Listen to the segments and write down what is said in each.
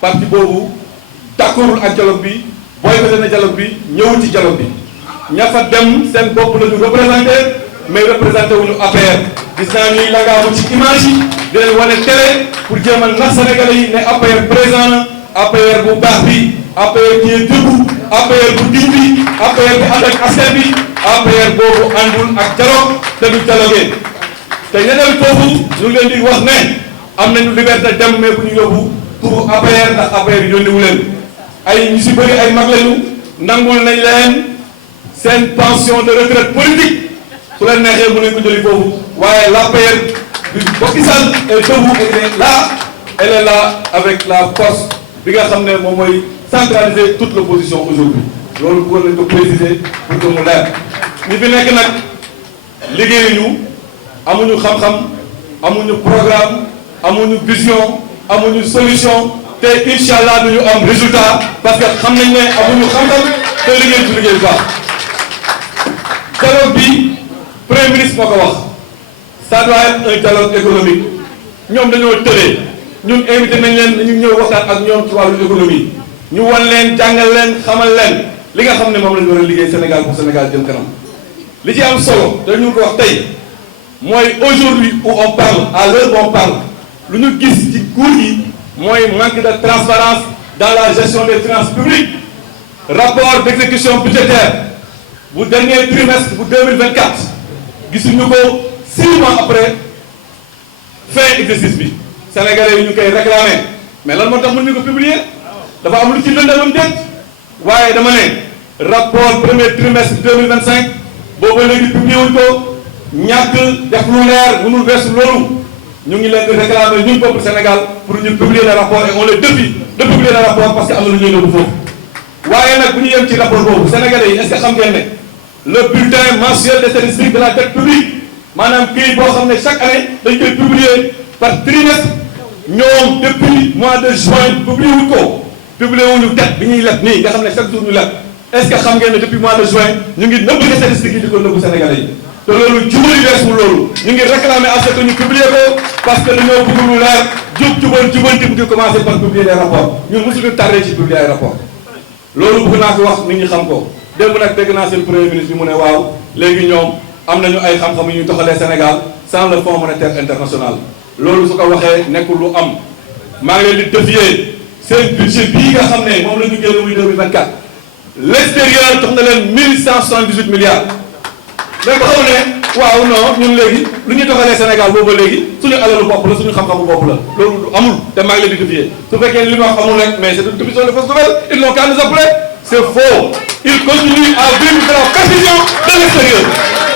parti boobu d'accordul ak dialogue bi boycotté na dialogue bi ñëwul ci dialogue bi ña fa dem seen bopp la ñu représenté mais représenté wuñu APR gis naa ñuy langaamu ci image yi di leen wane télé pour jéemal nax Sénégalais yi ne APR présent na APR bu baax bi APR qui est debout APR bu diñ bi APR bi ànd ak askan bi APR boobu àndul ak dialogue te du dialogué te ñeneen foofu ñu ngi leen di wax ne am nañu liberté dem mais bu ñu yóbbu pour APR ndax APR yónniwu leen ay ñu si bëri ay mag lañu nangul nañ leen seen pension de retraite politique su leen neexee mu nañ ko jëli foofu waaye l'APR du Macky Sall est debout elle est là avec la force bi nga xam ne moom mooy centraliser toute l'opposition aujourd'hui loolu bëggoon nañ ko préciser pour que mu leer ñi fi nekk nag liggéeyuñu amuñu xam-xam amuñu programme amuñu vision amuñu solution te incha allah duñu am résultat parce que xam nañ ne amuñu xam-xam te liggéey du liggéey bu baax. dialogue bi premier ministre moo ko wax ça doit être un dialogue économique ñoom dañoo tëlee ñun invité nañ leen ñu ñëw waxtaan ak ñoom ci wàllu économie ñu wan leen jàngal leen xamal leen li nga xam ne moom la ñu war a liggéey Sénégal pour Sénégal jëm kanam li ci am solo te ñu ko wax tey mooy aujourd'hui où on parle à l'heure où on parle lu ñu gis ci nguur gi mooy manque de transparence dans la gestion des finances publiques rapport d'exécution budgétaire bu dernier trimestre bu 2024 gisuñu ko 6 mois après fin exercice bi Sénégalais yi ñu koy réclamer mais lan moo tax mën ñu ko publier dafa am lu ci lëndamam déet waaye dama ne rapport premier trimestre 2025 boobu léegi publié wuñ ko ñàkk def lu leer mënul weesu loolu ñu ngi leen di réclamer ñun peuple Sénégal pour ñu publier le rapport et on les défie de publier le rapport parce que am na lu ñuy nëbbu foofu waaye nag bu ñu yem ci rapport boobu Sénégalais yi est-ce que xam ngeen ne le bulletin mensuel des statistiques de la dette publique maanaam kii boo xam ne chaque année dañ koy publier par trimestre ñoom depuis mois de juin publié wuñ ko publié wuñu dette bi ñuy leb nii nga xam ne chaque jour ñu leb est-ce que xam ngeen ne depuis mois de juin ñu ngi nëbb les statistiques yi di ko nëbbu Sénégalais yi te loolu jubali weesu loolu ñu ngi réclamer à ce que ñu publier ko parce que dañoo bëgg lu leer jubanti bu ñu commencer par publier des rapports ñun mosuñu tardé ci publier ay rapports loolu bëgg naa ko wax nit ñi xam ko démb nag dégg naa seen premier ministre bi mu ne waaw léegi ñoom am nañu ay xam-xam yu ñuy doxalee Sénégal sans le Fonds monétaire international loolu su ko waxee nekkul lu am maa ngi leen di défier seen budget bii nga xam ne moom la ñu génn muy 2024 l'extérieur jox na leen 1178 milliards mais ba xam ne waaw non ñun léegi lu ñuy doxalee Sénégal boobu ba léegi suñu alalu bopp la suñu xam-xamu bopp la loolu amul te maa ngi leen di défier su fekkee li ma wax amul rek mais c'est une diffusion de fausses nouvelles ils n'ont qu'à nous appeler c'est faux ils continuent à vivre de la perfusion de l'extérieur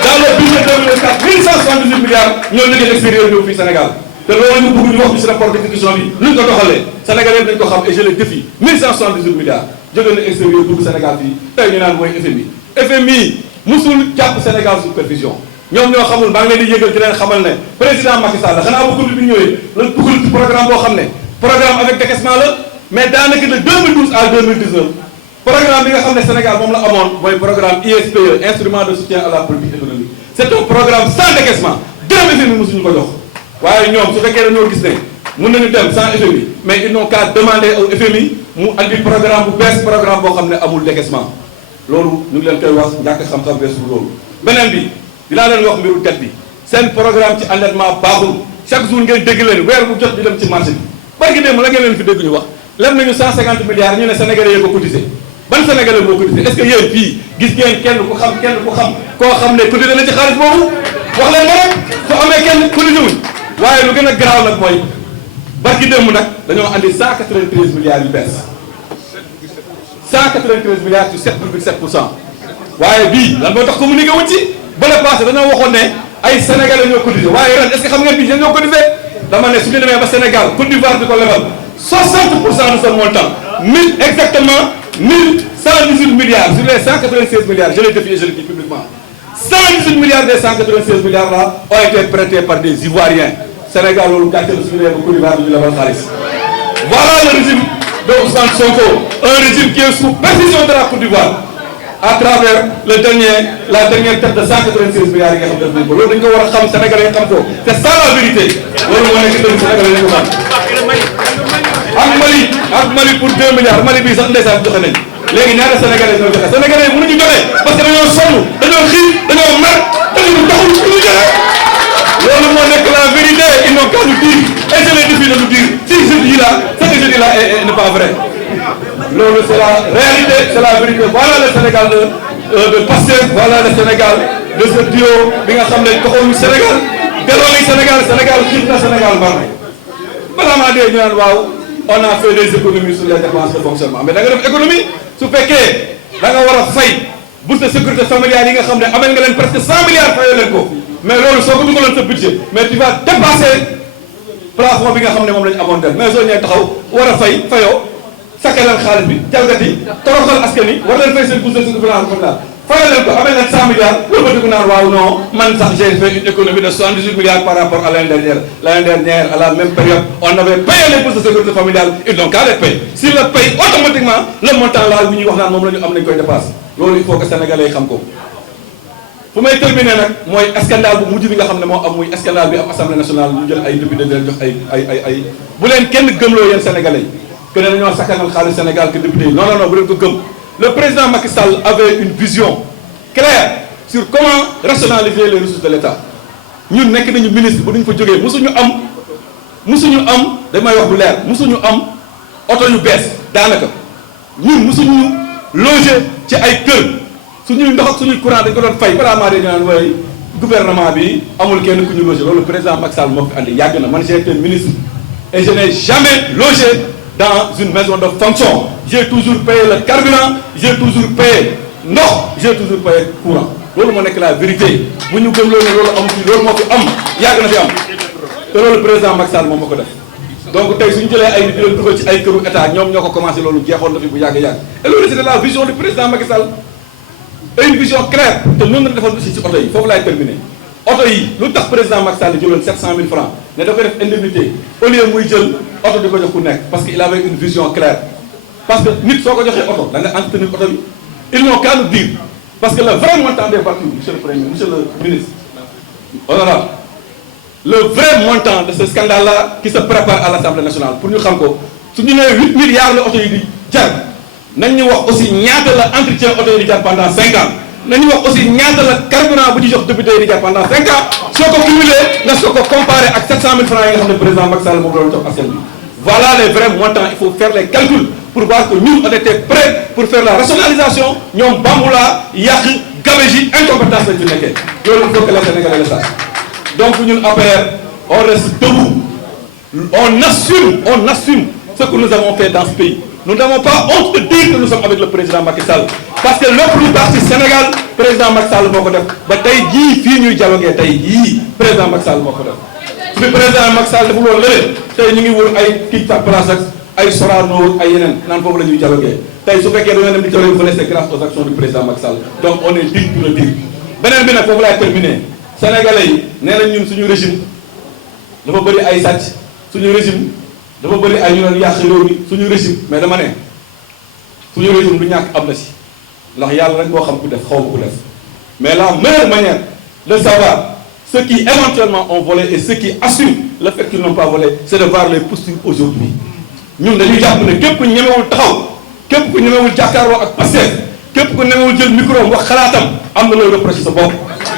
dans le budget 2024 1178 milliards ñoo liggéey l'extérieur ñëw fii Sénégal te loolu ñu bëgg ñu wax ci rapport d'exécution bi lu ñu ko doxalee Sénégalais dañ ko xam et je les défie 1178 milliards jóge na extérieur dugg Sénégal fii tey ñu naan mooy FMI musul jàpp Sénégal sous perfusion ñoom ñoo xamul maa ngi leen di yëgal di leen xamal ne président Macky Sall xanaa bu bi ñëwee lan dugal ci programme boo xam ne programme avec décaissement la mais daanaka de 2012 à 2019 programme bi nga xam ne Sénégal moom la amoon mooy programme ISPE instrument de soutien à la politique économique c'est un programme sans décaissement dërëm FMI musuñu ko jox waaye ñoom su fekkee dañoo gis ne mën nañu dem sans FMI mais ils n'ont qu'à demander au FMI mu andi programme bu bees programme boo xam ne amul décaissement loolu ñu ngi leen koy wax ñàkk xam-xam bees bu loolu beneen bi dinaa leen wax mbiru dette bi seen programme ci endettement baaxul chaque jour ngeen dégg leen weer bu jot di dem ci marché bi barki démb la ngeen leen fi dégg ñu wax leb nañu 150 milliards ñu ne Sénégalais yee ko cotisé ban Sénégalais moo cotisé est-ce que yéen fii gis ngeen kenn ku xam koo xam ne cotisé na ci xaalis boobu wax leen ma rek su amee kenn cotisé wuñ waaye lu gën a garaaw nag mooy barki démb nag dañoo andi 193 milliards yu bees 193 milliards ci 7,7%. waaye bii lan moo tax communiqué wuñ ci ba le passé dañoo waxoon ne ay sénégalais ñoo cotisé waaye ren est-ce que xam ngeen bii ñoo cotisé dama ne su ñu demee ba Sénégal Côte d'Ivoire bi ko lebal 60% de ce montant exactement 1118 milliards sur les 196 milliards je l'ai défié je le dis publiquement 118 milliards des 196 milliards là ont été prêtés par des Ivoiriens Sénégal loolu gàcce la su ñu demee ba Côte d'Ivoire bi ñu lebal xaalis voilà le régime de Ousmane Sonko un régime qui est sous perfusion de la Côte d'Ivoire à travers la dernière dette de 196 milliards yi nga xam def nañ ko loolu dañ ko war a xam Sénégalais yi xam ko c'est ça la vérité loolu moo nekk dëgg Sénégalais yi ko xam ak Mali pour 2 milliards Mali bii sax ndeysaan joxe nañ léegi ñaata sénégalais ñoo joxe sénégalais yi mënuñu joxe parce que dañoo sonn dañoo xiif dañoo mer dañu taxul ñu joxe loolu moo nekk la vérité ils n'ont qu'à nous dire et je les défie de nous dire si je dis là ce que je dis là n'est pas vrai loolu c'est la réalité c'est la vérité voilà le Sénégal de Pastef voilà le Sénégal de ce duo bi nga xam ne doxaluñu Sénégal delloo nañ Sénégal xiif na Sénégal baax na balaa maa dee ñu naan waaw on a fait des économies sur les dépenses de fonctionnement mais da nga def économie su fekkee da nga war a fay bourse de sécurité familiale yi nga xam ne amel nga leen presque 100 milliards fayoo leen ko mais loolu soo ko dugaloon sa budget mais tu vas dépasser plafond bi nga xam ne moom la ñu amoon mais soo ñëwee taxaw war a fayoo sakkalal xaalis bi jalgati toroxal askan wi war leen fay seen bourse de sécurité familiale fayal leen ko amel leen 100 milliards loolu ba dugg naan waaw non man sax j'ai fait une économie de 78 milliards par rapport à l'année dernière à la même période on avait payé les bourses de sécurité familiale ils n'ont qu'à les payer s'ils le payent automatiquement le montant là bu ñuy wax naan moom la ñu am nañ koy dépassé loolu il faut que sénégalais yi xam ko fu may terminer nag mooy scandale bu mujj bi nga xam ne moo am muy scandale bi am assemblée nationale ñu jël ay député di leen jox ay bu leen kenn gëmloo yéen sénégalais yi que ne dañoo sakkanal xaalis Sénégal que député yi non bu leen ko gëm le président Macky Sall avait une vision claire sur comment rationaliser les ressources de l'État ñun nekk nañu ministre bu duñ fa jógee musuñu am damay wax bu leer musuñu am oto yu bees daanaka ñun musuñu loger ci ay kër suñuy ndox ak suñuy courant dañ ko doon fay balaa maa dee ñu naan waaye gouvernement bi amul kenn ku ñu loger loolu président Macky Sall moo fi andi yàgg na man j'ai été ministre et je n'ai jamais logé dans une maison de fonction j'ai toujours payé le carburant j'ai toujours payé ndox j'ai toujours payé courant loolu moo nekk la vérité bu ñu gëm loolu loolu am fi loolu moo fi am yàgg na fi am te loolu président Macky Sall moom moo ko def donc tey suñu jëlee ay nit di leen dugal ci ay këru état ñoom ñoo ko commencé loolu jeexoon na fi bu yàgg et loolu c'était la vision du président Macky Sall et une vision claire te noonu la defoon aussi ci oto yi foofu laay terminer oto yi lu tax président Macky Sall jëloon 700 000 francs ne da koy def indemnité au lieu muy jël oto di ko jox ku nekk parce que il avait une vision claire parce que nit soo ko joxee oto da nga entretenir oto bi ils n'ont qu'à nous dire parce que le vrai montant des voitures monsieur le ministre honorable le vrai montant de ce scandale là qui se prépare à l'Assemblée nationale pour ñu xam ko su ñu nee 8 milliards la oto yi di jar nañ ñu wax aussi ñaata la entretien oto yi di jar pendant 5 ans nañu wax aussi ñaata la carburant bu ñu jox député yi di jar pendant 5 ans soo ko cumulé nga soo ko comparé ak 700 000 francs yi nga xam ne président Macky Sall moom la doon jox askan bi voilà les vrais montants il faut faire les calculs pour voir que nous on était prêts pour faire la rationalisation ñoom bamboula yàq gabegie incompétence lañ fi nekkee loolu il faut que les Sénégalais le sachent donc ñun APR on reste debout on assume ce que nous avons fait dans ce pays nous n'avons pas honte de dire que nous sommes avec le président Macky Sall parce que lépp lu baax ci Sénégal président Macky Sall moo ko def ba tey jii fii ñuy dialogué tey jii président Macky Sall moo ko def su fi président Macky Sall dafa loolu leneen tey ñu ngi wër ay kii sa place ak ay Sorano ay yeneen naan foofu la ñuy dialogué tey su fekkee dañoo dem di dialogué fële c'est grâce aux actions du président Macky Sall donc on est digne pour le dire beneen bi nag foofu laay terminer Sénégalais yi nee nañ ñun suñu régime dafa bëri ay sàcc suñu régime dafa bëri ay ñu doon yàq réew mi suñu régime mais dama ne suñu régime du ñàkk am na si ndax yàlla rek moo xam ku def xaw ma ku def mais la meilleure manière de savoir ceux qui éventuellement ont volé et ceux qui assument le fait qu'ils n'ont pas volé c'est de voir les postures aujourd'hui ñun dañuy jàpp ne képp ku ñemewul taxaw képp ku ñemewul jàkkaarloo ak Pastef képp ku ñemewul jël micro wax xalaatam am na looy reprocher sa bopp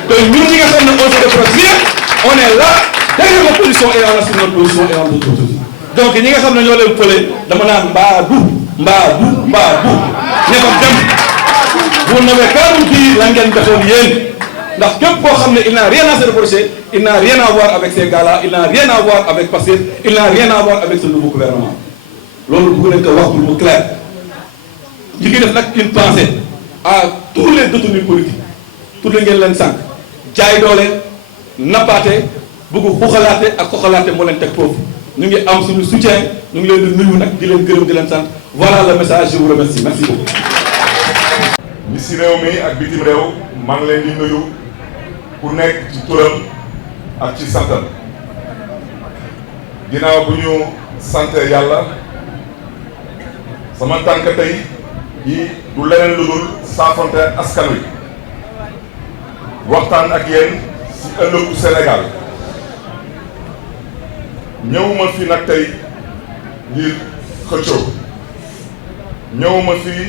te ñun ñi nga xam ne on se reproche rien on est là derrière notre position et on assume notre position et on notre position donc ñi nga xam ne ñoo leen fële dama naan mbaa du ña ko dem vous n'avez qu'à nous dire la ngeen defoon yéen ndax képp koo xam ne il n'a rien à se reprocher il n'a rien à voir avec ces gars-là il n'a rien à voir avec Pastef il n'a rien à voir avec ce nouveau gouvernement loolu bëgg nañ ko wax pour mu clair ñu ngi def nag une pensée à tous les détenus politiques tudd ngeen leen sànq jaay doole nappaate bëgg xuxalaate ak xoxalaate moo leen teg foofu ñu ngi am suñu soutien ñu ngi leen di nuyu nag di leen gërëm di leen sant voilà le message je vous remercie merci beaucoup. ñi si réew mi ak bitim réew maa ngi leen di nuyu ku nekk ci turam ak ci santam ginnaaw bu ñu sant yàlla sama tànk tey yi du leneen lu dul saafonte askan wi waxtaan ak yéen si ëllëgu Sénégal ñëwuma fi nag tey ngir xëccoo ñëwuma fii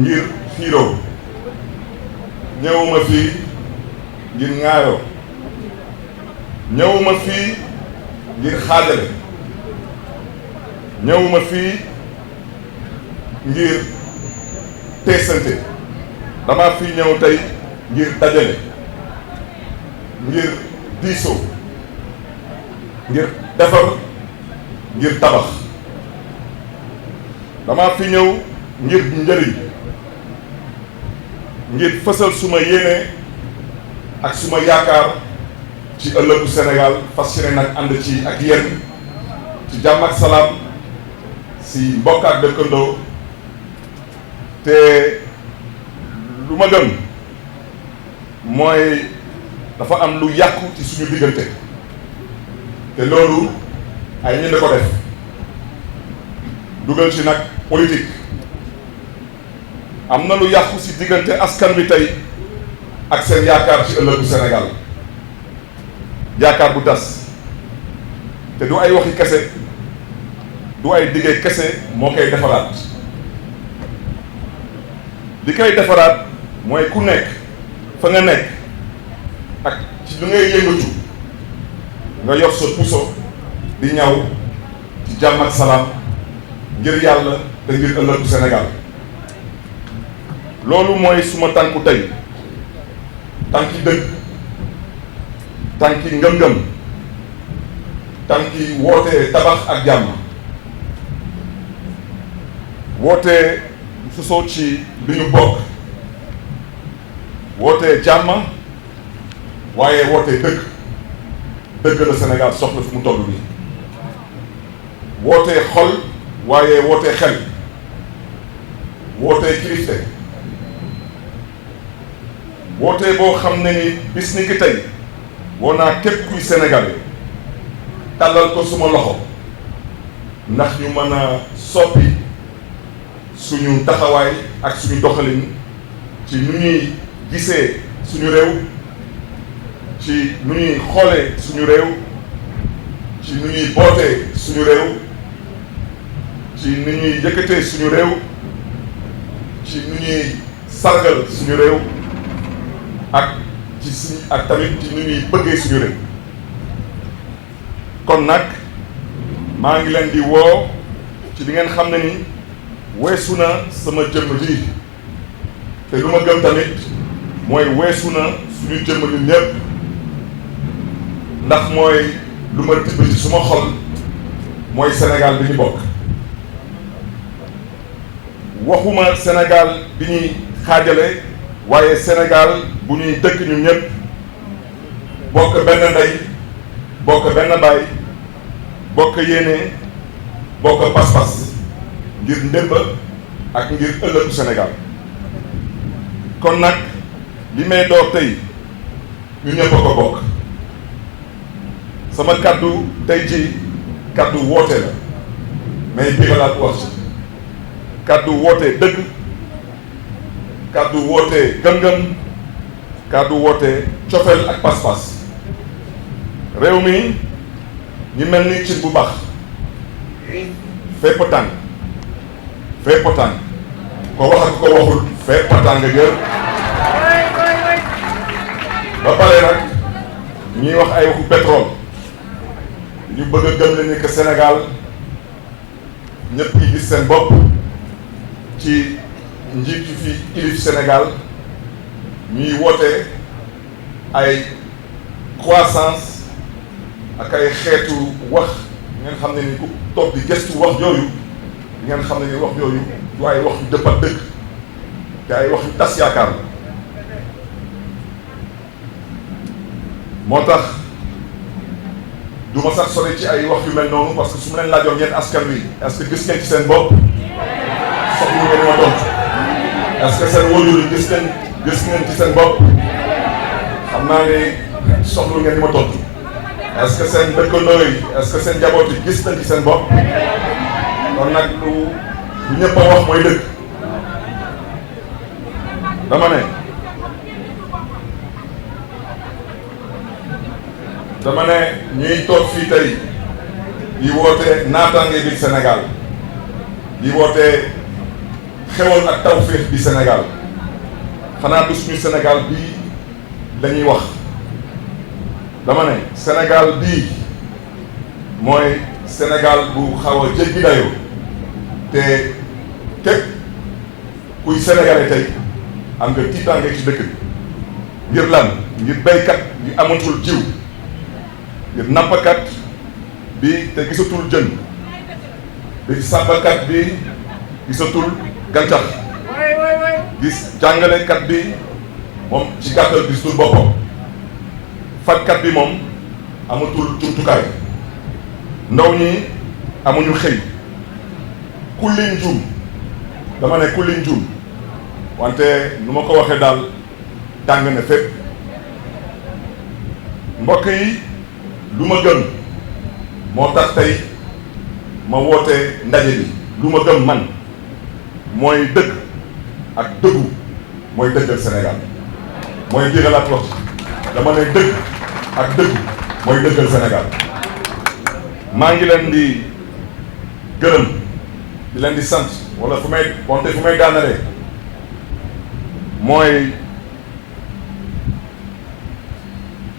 ngir xiiroo ñëwuma fii ngir ŋaayoo ñëwuma fii ngir xaajale ñëwuma fii ngir teesante dama fii ñëw tey ngir dajale ngir diisoo ngir defar ngir tabax dama fi ñëw ngir njëriñ ngir fësal suma yéene ak suma yaakaar ci ëllëgu Sénégal fas yéene nag ànd ci ak yéen ci jàmm ak salaam si mbokk ak dëkkandoo te lu ma gëm mooy dafa am lu yàqu ci suñu diggante te loolu ay ñenn ko def dugal ci nag politique am na lu yàqu ci diggante askan wi tey ak seen yaakaar ci ëllëgu Sénégal yaakaar bu tas te du ay waxi kese du ay diggee kese moo koy defaraat li koy defaraat mooy ku nekk fa nga nekk ak ci lu ngay yëngatu nga yor sa puso di ñaw ci jàmm ak salaam ngir yàlla te ngir ëllëgu Sénégal loolu mooy suma tànku tey tànki dëgg tànki ngëm-ngëm tànki wootee tabax ak jàmm wootee sosoo ci li ñu bokk wootee jàmm waaye wootee dëgg dëgg la Sénégal soxla fu mu toll nii wootee xol waaye wootee xel wootee kilifte wootee boo xam ne ni bis ni ki tey woo naa képp kuy Sénégalais tàllal ko suma loxo ndax ñu mën a soppi suñu taxawaay ak suñu doxalin ci nu ñuy gisee suñu réew ci nu ñuy xoolee suñu réew ci nu ñuy bootee suñu réew ci nu ñuy yëkkatee suñu réew ci nu ñuy sargal suñu réew ak ci suñu ak tamit ci nu ñuy bëggee suñu réew kon nag maa ngi leen di woo ci li ngeen xam ne ni weesu na sama jëmm ji te lu ma gëm tamit mooy weesu na suñu jëmm ñun ñëpp ndax mooy lu ma tibb ci suma xol mooy Sénégal bi ñu bokk waxuma Sénégal bi ñuy xaajale waaye Sénégal bu ñuy dëkk ñun ñëpp bokk benn ndey bokk benn baay bokk yéene bokk pas-pas ngir ndémb ak ngir ëllëgu Sénégal kon nag li may door tey ñu ñëpp a ko bokk sama kaddu tey ji kaddu woote la mais bigalaat wax kaddu woote dëgg kaddu woote gëm-gëm kaddu woote cofeel ak pas-pas réew mi ñu mel ni cin bu baax fépp tàng fépp tàng ko wax ak ko waxul fépp tàng jër ba pare nag ñuy wax ay waxu pétrole ñu bëgg a gëm ni que Sénégal ñëpp yi gis seen bopp ci njiit yu fi ilif Sénégal ñuy woote ay croissance ak ay xeetu wax ngeen xam ne ni ku toog di gëstu wax yooyu ngeen xam ne ni wax yooyu du ay wax yu dëpp ak dëgg te ay wax yu tas yaakaar la moo tax du ma sax sori ci ay wax yu mel noonu parce que su ma leen laajoon yéen askan wi est-ce que gis ngeen ci seen bopp soxlu ngeen ma tontu est-ce que seen wóorul yi gis ngeen ci seen bopp xam naa ne soxlu ngeen ma tontu est-ce que seen dëkkandoo yi est-ce que seen njaboot yi gis nañ ci seen bopp kon nag lu ñëpp a wax mooy dëgg dama ne ñuy toog fii tey di woote naataange bi Sénégal di woote xewal ak tawféex bi Sénégal xanaa du suñu Sénégal bii lañuy wax dama ne Sénégal bii mooy Sénégal bu xaw a jéggi dayoo te képp kuy sénégalais tey am nga tiitaange ci dëkk bi ngir lan ngir béykat bi amatul jiw ngir nappkat bi te gisatul jën bi sàmmkat bi gisatul gàncax gis jàngalekat bi moom ci gàttal gisatul boppam fajkat bi moom amatul jumtukaay ndaw ñi amuñu xëy kulli njuum dama ne kulli njuum wante nu ma ko waxee daal tàng na fépp mbokk yi lu ma gëm moo tax tey ma woote ndaje bi lu ma gëm man mooy dëgg ak dëggu mooy dëggal Sénégal mooy biiralaat wax dama ne dëgg ak dëggu mooy dëggal Sénégal maa ngi leen di gërëm di leen di sant wala fu may daanalee mooy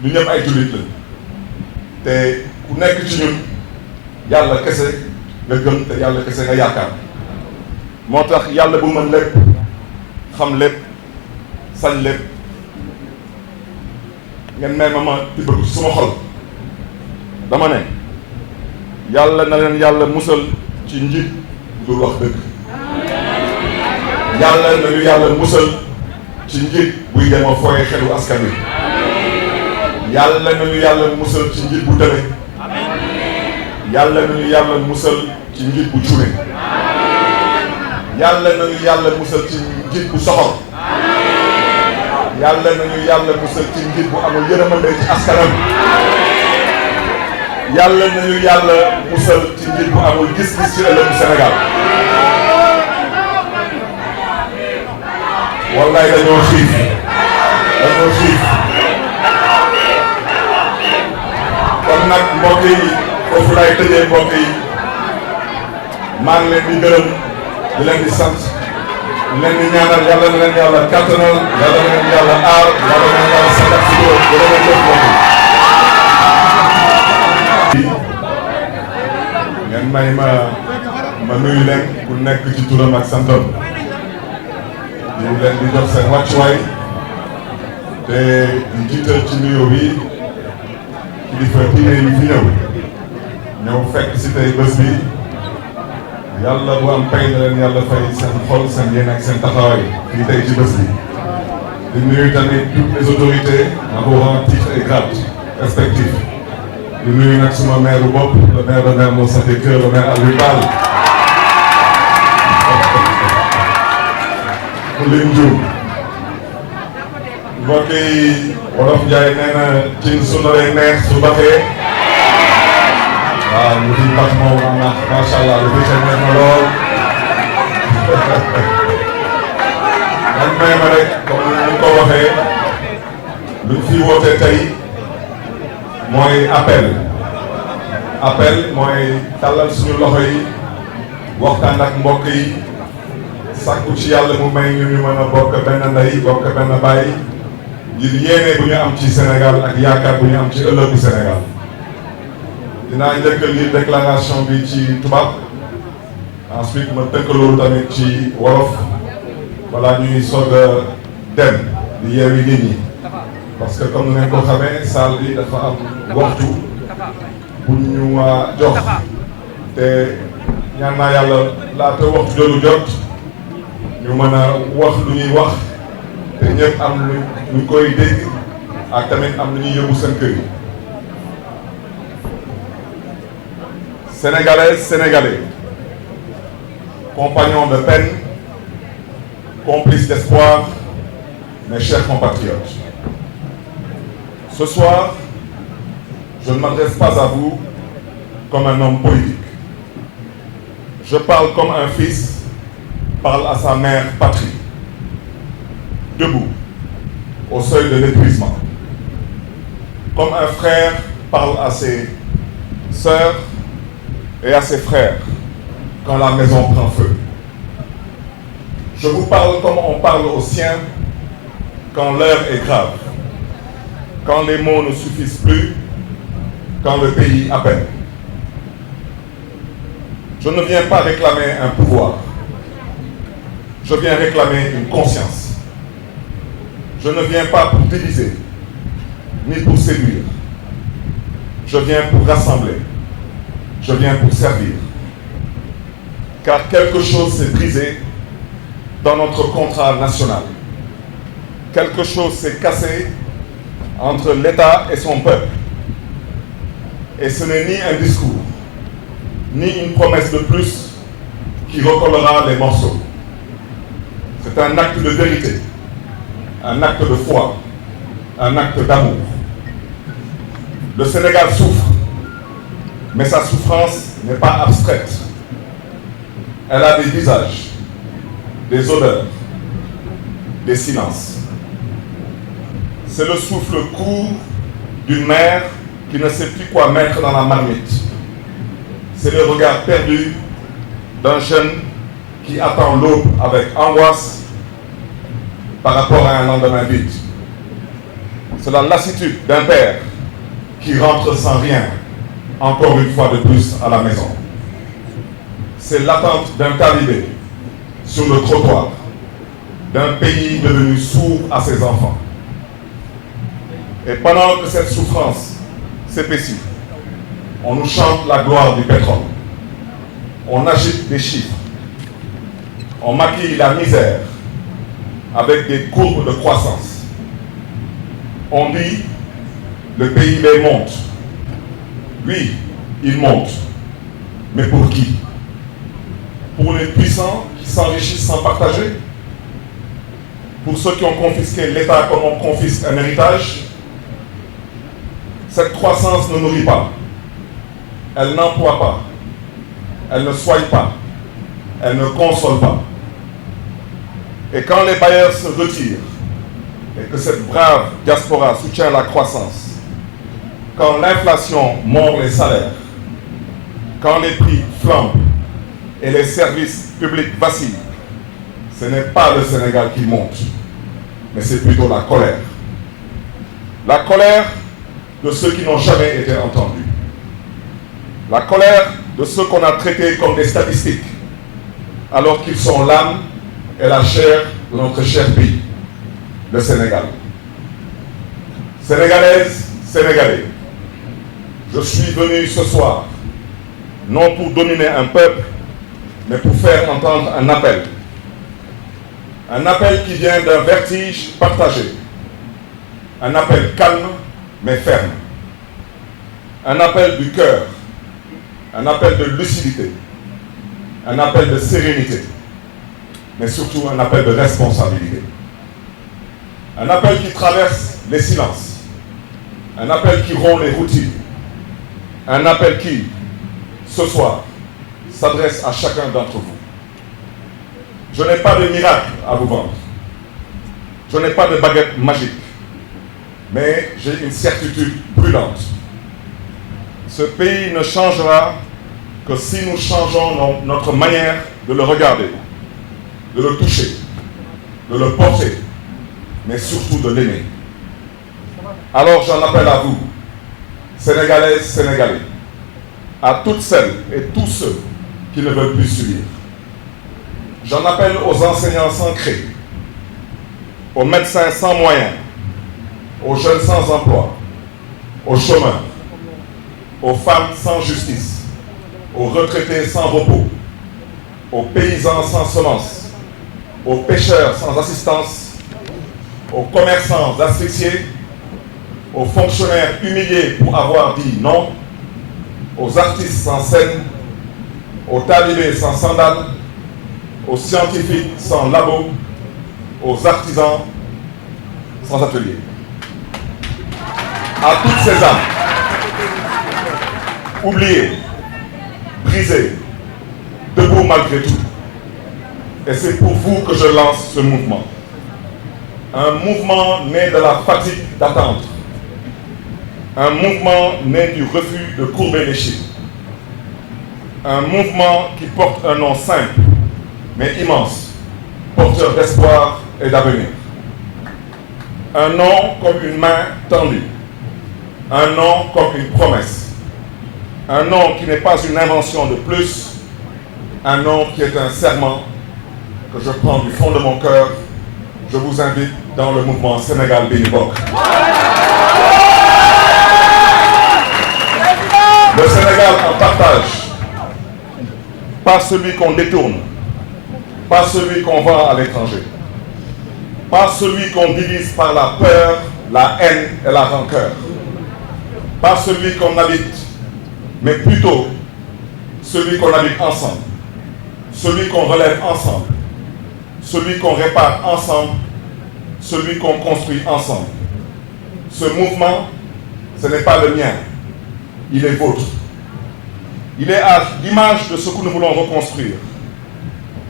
ñu ñëpp ay jullit la te ku nekk ci ñun yàlla kese nga gëm te yàlla kese nga yaakaar moo tax yàlla bu mën lépp xam lépp sañ lépp ngeen may ma tibbal ko ci suma xol dama ne yàlla na leen yàlla musal ci njiit bu dul wax dëgg yàlla na ñu yàlla musal ci njiit buy dem a fooye xelu askan wi yàlla na ñu yàlla musal ci njiit bu tële yàlla na ñu yàlla musal ci njiit bu cuune yàlla na ñu yàlla musal ci njiit bu soxor yàlla na ñu yàlla musal ci njiit bu amul yërëmande ci askanam yàlla na ñu yàlla musal ci njiit bu amul gis-gis ci ëllëgu Sénégal wallaay dañoo xiif kon nag mbokk yi foofu lay tëjee mbokk yi maa ngi leen di gërëm di leen di sant di leen di ñaanal yàlla na leen yàlla kattanal yàlla na leen yàlla aar yàlla na leen yàlla sagal si góor bu leen jëf mbokk yi ngeen may ma nuyu leen ku nekk ci turam ak santam di leen di jox seen wàccuwaay te di jiital ci nuyoo bi kilifa diine yi fi ñëw fekk si tey bés bi yàlla bu am pay na leen yàlla fay seen xol seen yéen ak seen taxawaay fii tey ci bés bi di nuyu tamit toutes les autorités en vos rangs, titres et grades respectifs di nuyu nag suma maire bopp le maire de Mermoz Sacré-Cœur le maire Alioune Tall ku lim juum mbokk yi wolof Njaay nee na cin su naree neex su baxee waaw lu fi bax moom macha allah lu fi neex na lool man may ma rek comme ni ko waxee luñ fi woote tey mooy appel mooy tàllal suñu loxo yi waxtaan ak mbokk yi sàkku ci yàlla mu may ñu mën a bokk benn ndey bokk benn baay ngir yéene bu ñu am ci Sénégal ak yaakaar bu ñu am ci ëllëgu Sénégal dinaa njëkk lire déclaration bi ci tubaab ensuite ma tënk loolu tamit ci wolof wala ñuy soog a dem di yeewi nit ñi parce que comme ngeen ko xamee salle bi dafa am waxtu bu ñu jox te ñaan naa yàlla laata waxtu jolu jot ñu mën a wax lu ñuy wax te ñëpp am lu koy dégg ak tamit am lu ñuy yóbbu seen kër yi. Sénégalaises, Sénégalais, compagnons de peine, complices d'espoir, mes chers compatriotes. Ce soir, je ne m'adresse pas à vous comme un homme politique. Je parle comme un fils parle à sa mère patrie, debout, au seuil de l'épuisement. Comme un frère parle à ses sœurs et à ses frères, quand la maison prend feu. Je vous parle comme on parle aux siens quand l'heure est grave, quand les mots ne suffisent plus, quand le pays appelle. Je ne viens pas réclamer un pouvoir, je viens réclamer une conscience. Je ne viens pas pour diviser, ni pour séduire. Je viens pour rassembler, je viens pour servir. Car quelque chose s'est brisé dans notre contrat national. Quelque chose s'est cassé entre l'État et son peuple. Et ce n'est ni un discours, ni une promesse de plus qui recollera les morceaux. C'est un acte de vérité, un acte de foi, un acte d'amour. Le Sénégal souffre, mais sa souffrance n'est pas abstraite. Elle a des visages, des odeurs, des silences. C'est le souffle court d'une mère qui ne sait plus quoi mettre dans la marmite. C'est le regard perdu d'un jeune qui attend l'aube avec angoisse par rapport à un lendemain vide. C'est la lassitude d'un père qui rentre sans rien, encore une fois de plus, à la maison. C'est l'attente d'un talibé sur le trottoir, d'un pays devenu sourd à ses enfants. Et pendant que cette souffrance s'épaissit, on nous chante la gloire du pétrole. On agite des chiffres. On maquille la misère avec des courbes de croissance. On dit le PIB monte. Oui, il monte. Mais pour qui? Pour les puissants qui s'enrichissent sans partager? Pour ceux qui ont confisqué l'État comme on confisque un héritage? Cette croissance ne nourrit pas. Elle n'emploie pas. Elle ne soigne pas. Elle ne console pas. Et quand les bailleurs se retirent et que cette brave diaspora soutient la croissance, quand l'inflation mord les salaires, quand les prix flambent et les services publics vacillent, ce n'est pas le Sénégal qui monte, mais c'est plutôt la colère. La colère de ceux qui n'ont jamais été entendus. La colère de ceux qu'on a traités comme des statistiques, alors qu'ils sont l'âme et la chair de notre cher pays, le Sénégal. Sénégalaises, Sénégalais, je suis venu ce soir, non pour dominer un peuple, mais pour faire entendre un appel. Un appel qui vient d'un vertige partagé. Un appel calme, mais ferme. Un appel du cœur. Un appel de lucidité. Un appel de sérénité. Mais surtout un appel de responsabilité. Un appel qui traverse les silences. Un appel qui rompt les routines. Un appel qui, ce soir, s'adresse à chacun d'entre vous. Je n'ai pas de miracle à vous vendre. Je n'ai pas de baguette magique. Mais j'ai une certitude brûlante. Ce pays ne changera que si nous changeons notre manière de le regarder, de le toucher, de le porter, mais surtout de l'aimer. Alors j'en appelle à vous, Sénégalaises, Sénégalais, à toutes celles et tous ceux qui ne veulent plus subir. J'en appelle aux enseignants sans crédit, aux médecins sans moyens, aux jeunes sans emploi, aux chômeurs, aux femmes sans justice, aux retraités sans repos, aux paysans sans semences, aux pêcheurs sans assistance, aux commerçants asphyxiés, aux fonctionnaires humiliés pour avoir dit non, aux artistes sans scène, aux talibés sans sandales, aux scientifiques sans labo, aux artisans sans atelier. À toutes ces âmes, oubliées, brisées, debout malgré tout. Et c'est pour vous que je lance ce mouvement. Un mouvement né de la fatigue d'attendre. Un mouvement né du refus de courber les chiffres. Un mouvement qui porte un nom simple, mais immense, porteur d'espoir et d'avenir. Un nom comme une main tendue. Un nom comme une promesse. Un nom qui n'est pas une invention de plus. Un nom qui est un serment que je prends du fond de mon cœur. Je vous invite dans le mouvement Sénégal Benni Bokk. Le Sénégal en partage. Pas celui qu'on détourne. Pas celui qu'on vend à l'étranger. Pas celui qu'on divise par la peur, la haine et la rancœur. Pas celui qu'on habite, mais plutôt celui qu'on habite ensemble. Celui qu'on relève ensemble. Celui qu'on répare ensemble. Celui qu'on construit ensemble. Ce mouvement, ce n'est pas le mien. Il est vôtre. Il est à l'image de ce que nous voulons reconstruire.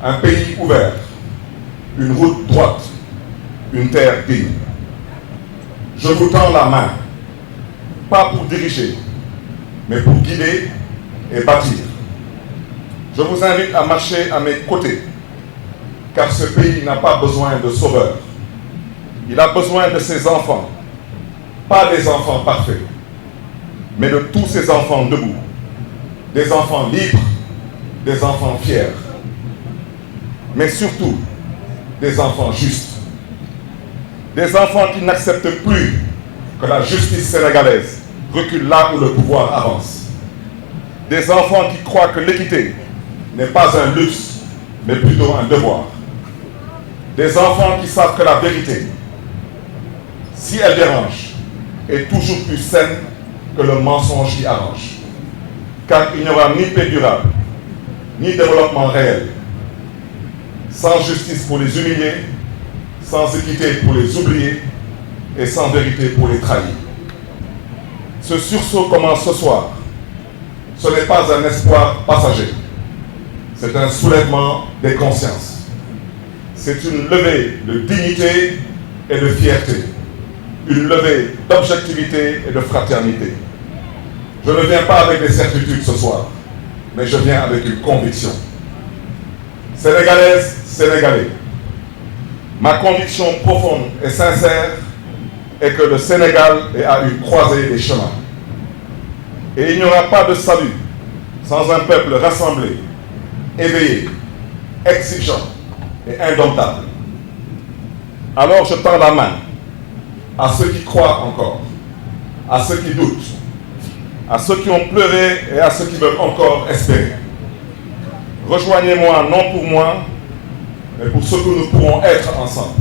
Un pays ouvert, une route droite, une terre digne. Je vous tends la main, pas pour diriger, mais pour guider et bâtir. Je vous invite à marcher à mes côtés, car ce pays n'a pas besoin de sauveurs. Il a besoin de ses enfants, pas des enfants parfaits, mais de tous ces enfants debout, des enfants libres, des enfants fiers, mais surtout des enfants justes. Des enfants qui n'acceptent plus que la justice sénégalaise recule là où le pouvoir avance. Des enfants qui croient que l'équité n'est pas un luxe, mais plutôt un devoir. Des enfants qui savent que la vérité, si elle dérange, est toujours plus saine que le mensonge qui arrange. Car il n'y aura ni paix durable, ni développement réel, sans justice pour les humilier, sans équité pour les oublier et sans vérité pour les trahir. Ce sursaut commence ce soir. Ce n'est pas un espoir passager. C'est un soulèvement des consciences. C'est une levée de dignité et de fierté. Une levée d'objectivité et de fraternité. Je ne viens pas avec des certitudes ce soir, mais je viens avec une conviction. Sénégalaise, Sénégalais, ma conviction profonde et sincère est que le Sénégal est à une croisée des chemins. Et il n'y aura pas de salut sans un peuple rassemblé, éveillé, exigeant et indomptable. Alors je tends la main à ceux qui croient encore, à ceux qui doutent, à ceux qui ont pleuré et à ceux qui veulent encore espérer. Rejoignez-moi non pour moi, mais pour ce que nous pourrons être ensemble.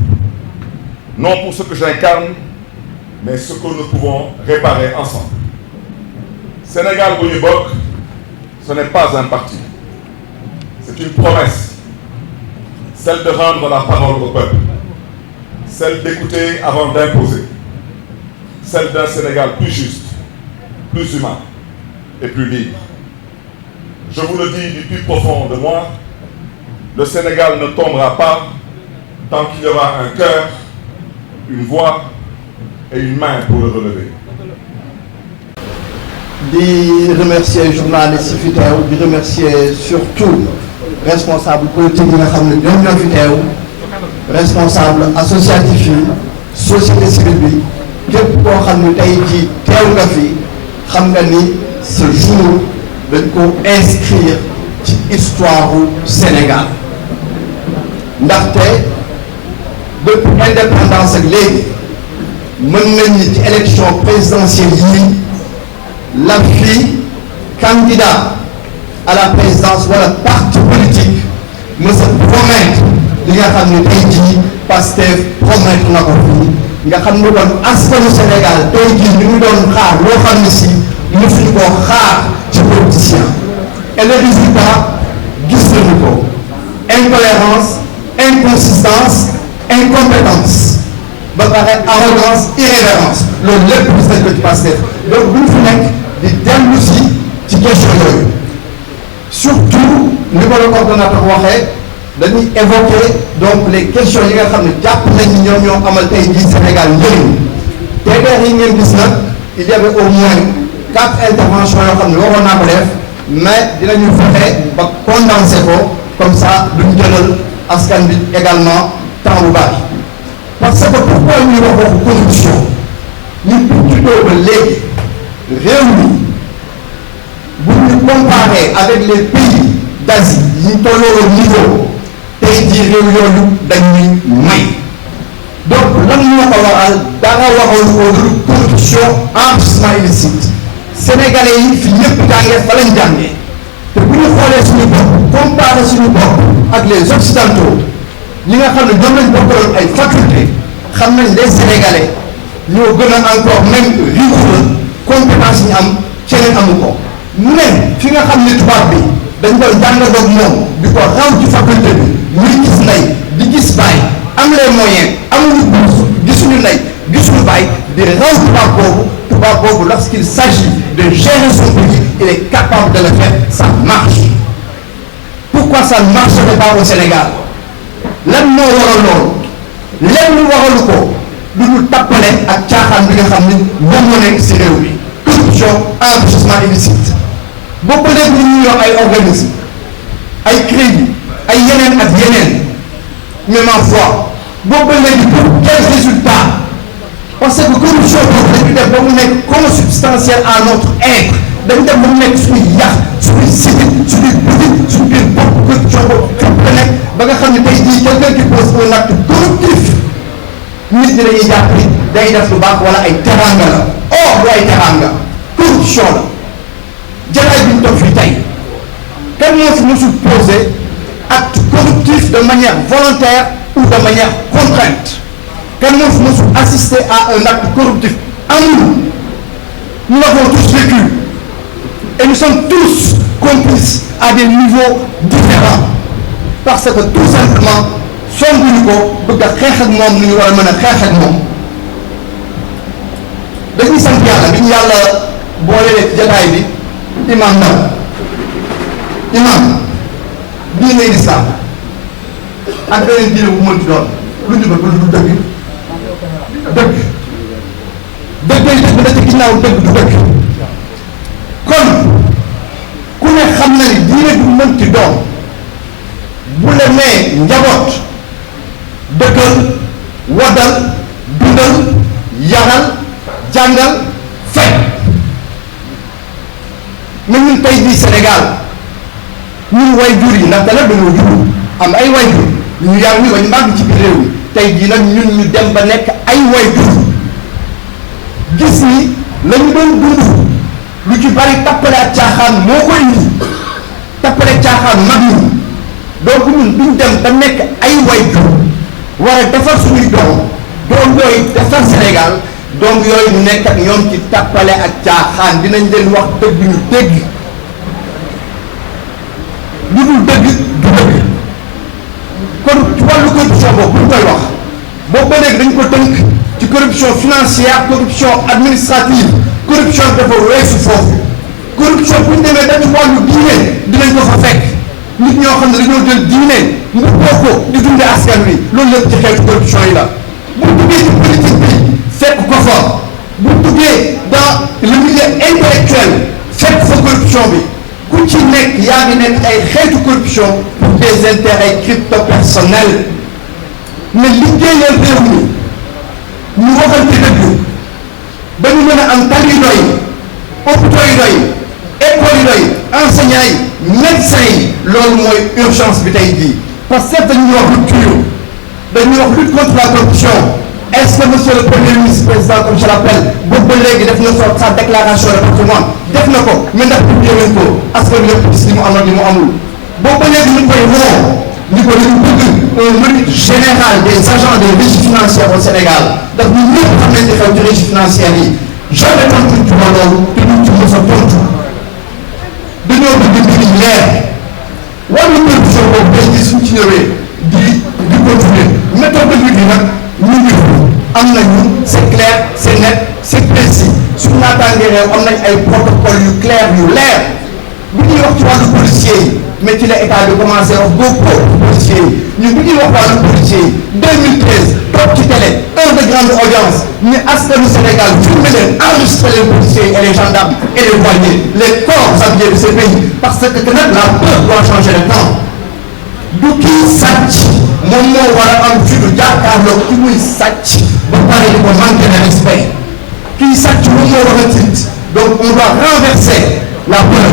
Non pour ce que j'incarne, mais ce que nous pouvons réparer ensemble. Sénégal Benni Bokk, ce n'est pas un parti. C'est une promesse. Celle de rendre la parole au peuple. Celle d'écouter avant d'imposer. Celle d'un Sénégal plus juste, plus humain et plus libre. Je vous le dis du plus profond de moi, le Sénégal ne tombera pas tant qu'il y aura un cœur, une voix et une main pour le relever. di remercier journaliste yi fi teew di remercier surtout responsable politique yi nga xam ne ñoom ñoo fi teew responsable associatif yi société civile bi képp koo xam ne tey jii teew nga fi xam nga ni ce jour dañ ko inscrire ci histoire u Sénégal ndaxte depuis indépendance ak léegi mën nañ ni ci élection présidentielle yi la fi candidat à la présidence wala parti politique mës a promettre li nga xam ne tey jii Pastef promettre na ko fii nga xam ne kon askanu Sénégal tey jii ñu ngi doon xaar loo xam ne si mësuñu koo xaar ci politicien et le résultat gis nañu ko incohérence inconsistance incompétence ba pare arrogance irrévérence loolu lépp gis nañ ko ci Pastef donc bu ñu fi nekk di dellu si ci question yooyu surtout ni ko le coordonnateur waxee dañuy évoquer donc les questions yi nga xam ne jàpp nañ ni ñoom ñoo amal tey jii Sénégal njëriñ TDR yi ngeen gis nag il y avait au moins 4 interventions yoo xam ne waroon naa ko def mais dinañu fexe ba condenser ko comme ça duñ jëlal askan bi également temps bu bari parce que pourquoi ñuy wax waxu corruption ñu juddoo ba léegi réew mi bu ñu comparer avec les pays d'Asie yi ñu tolloo niveau tey jii réew yooyu dañuy may donc lan moo ko waral dara waxoon ko lu corruption enrichissement illicite sénégalais yi fi ñëpp jàngee fa lañ jàngee te bu ñu xoolee suñu bopp comparer suñu bopp ak les occidentaux ñi nga xam ne ñoom lañ bokkaloon ay faculté xam nañ les sénégalais ñoo gën a encore même rigoureux compétence ñu am keneen amu ko mu ne fi nga xam ne tubaab bi dañ doon jàngadoog moom di ko raw ci faculté bi muy gis ndey di gis baay am les moyens amuñu bourse gisuñu ndey gisuñu baay di raw tubaab boobu lorsqu'il s'agit de gérer son pays il est capable de le faire, ça marche. Pourquoi ça ne marcherait pas au Sénégal? Lan moo waral loolu lenn waralu ko lu ñu tappale ak caaxaan bi nga xam ni moom moo nekk ci réew mi corruption enrichissement illicite boobu ba léegi ñu yor ay organisme ay crédit ay yeneen ak yeneen mais ma foi boobu ba léegi pour quel résultat? Parce que corruption boobu dañu def ba mu nekk consubstantiel à notre être dañu def ba mu nekk suñuy yàq suñuy cité suñuy boutique suñu biir bopp corruption boobu fépp la nekk ba nga xam ne tey jii quelqu'un qui pose un acte corruptif nit ñi dañuy jàpp ni day def lu baax wala ay teranga la or lu ay teranga corruption la jataay bi ñu toog fii tey kan moo fi mosul poser acte corruptif de manière volontaire ou de manière contrainte kan moo fi mosul assister à un acte corruptif amul nous l'avons tous vécu et nous sommes tous complices à des niveaux différents parce que tout simplement songuñu ko bëgg a xeex ak moom ni ñu war a mën a xeex ak moom dañuy sant yàlla bi ñu yàlla boolelee ci jataay bi imam Ndaw imam diine lislaam ak beneen diine bu mënti doon lu ñu bëgg lu dëgg dëggay dëgg la ci ginnaaw dëgg du dëgg kon ku ne xam na ni diine bu mënti doon bu la nee njaboot dëkkal waddal dundal yaral jàngal fekk mais ñun tey jii Sénégal ñun way jur yi ndaxte nag dañoo jur am ay way jur ñu yar ñu ba ñu màgg ci biir réew mi tey jii nag ñun ñu dem ba nekk ay way jur gis ni la ñu doon dund lu ci bari tappale ak caaxaan moo koy indi tappale caaxaan mag ñi donc ñun duñ dem ba nekk ay way jur war a defar suñuy doom yooyu defar Sénégal doom yooyu ñu nekk ak ñoom ci tappale ak caaxaan dinañ leen wax dëgg ñu dégg lu dul dëgg du dëgg kon ci wàllu corruption boobu bu ñu koy wax boobu ba léegi dañ ko tënk ci corruption financière corruption administrative corruption dafa weesu foofu corruption bu ñu demee ba ci wàllu diine dinañ ko fa fekk nit ñoo xam ne dañoo jël diine nga bokk ko di dundee askan wi loolu lépp ci xeetu corruption yi la bu duggee ci politique bi fekk ko fa bu duggee dans le milieu intellectuel fekk fa corruption bi ku ci nekk yaa ngi nekk ay xeetu corruption pour des intérêts crypto-personnels mais liggéeyal réew mi ñu waxante dëgg ba ñu mën a am tali yu doy hôpitaux yu doy école yu doy enseignants yi médecins yi loolu mooy urgence bi tey jii parce que dañuy wax rupture dañuy wax lutte contre la corruption est-ce que monsieur le premier ministre président comme je l'appelle boobu ba léegi def na sa déclaration de patrimoine def na ko mais ndax publié nañ ko askan wi yëpp gis li mu am ak li mu amul boobu ba léegi ñu koy woo ñu ko dañu bëgg un audit général des agents des régies financières au Sénégal ndax ñun ñëpp xam nañ ci xew ci régies financières yi jamais tontu ci loolu te ñu ci mos a tontu dañoo bëgg mbir yi leer wàllu corruption boobu day gis suñ ci ñëwee di continuer méthode de lutte yi nag ñu ngi am nañu c'est clair c'est net c'est précis suñu naataangee réew am nañ ay protocole yu clair yu leer bu ñuy wax ci wàllu policier yi mais ci la état bi commencé wax boobu policier yi ñun bu ñuy wax wàllu policier yi 2013 toog ci télé 1 grande audience ni askanu Sénégal filmer leen enregistrer les policiers et les gendarmes et les douaniers les corps habillés de ces pays parce que nag la peur doit changer le temps du kii sàcc moom moo war a am fi du jàkkaarloo ki muy sàcc ba pare di ko manquer de respect kii sàcc moom moo war a tiit donc on doit renverser la peur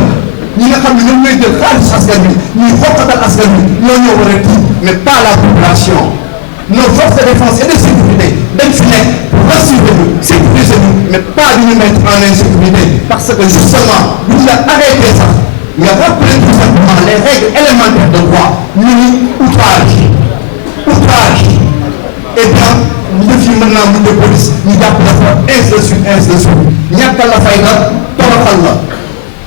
ñi nga xam ne ñoom ñooy jël xaalis askan bi ñuy xokkatal askan bi ñoo war a tiit mais pas la population. Nos forces de défense et de sécurité dañ fi nekk pour rassurer nous sécuriser nous mais pas de nous mettre en insécurité parce que justement bu ñu la arrêté sax nga rappeler tout simplement les règles élémentaires de droit ñu ni outrage et bien def yi mën naa mun de police ñu jàpp la fa ainsi de suite ñàkkal la fay nga toroxal la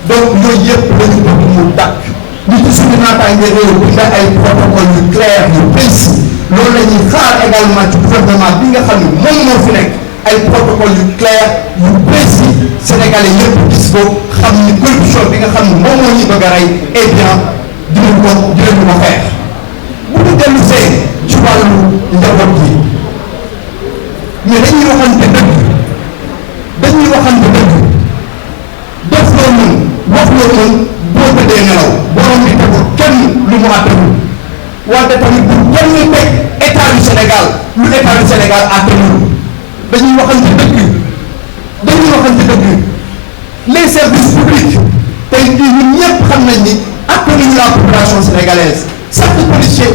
donc yooyu yëpp dañu bëgg mu dàkk ñu ci suñu naataange réew bi nga ay protocole yu clair yu précis loolu la ñuy xaar également ci gouvernement bi nga xam ne moom moo fi nekk ay protocole yu clair yu précis sénégalais yëpp gis ko xam ni corruption bi nga xam ne moom moo ñu bëgg a rey eh bien dinañ ko xeex bu ñu dellu see ci wàllu njaboot gi mais dañuy waxante dëgg def loo mën wax loo mën boo tëddee nelaw borom bi tegul kenn lu mu àttewul wante tamit bu kenn teg état du Sénégal lu état du Sénégal àttewul dañuy waxante dëgg les services publics tey jii ñun ñëpp xam nañ ni àttenuñu la population sénégalaise certes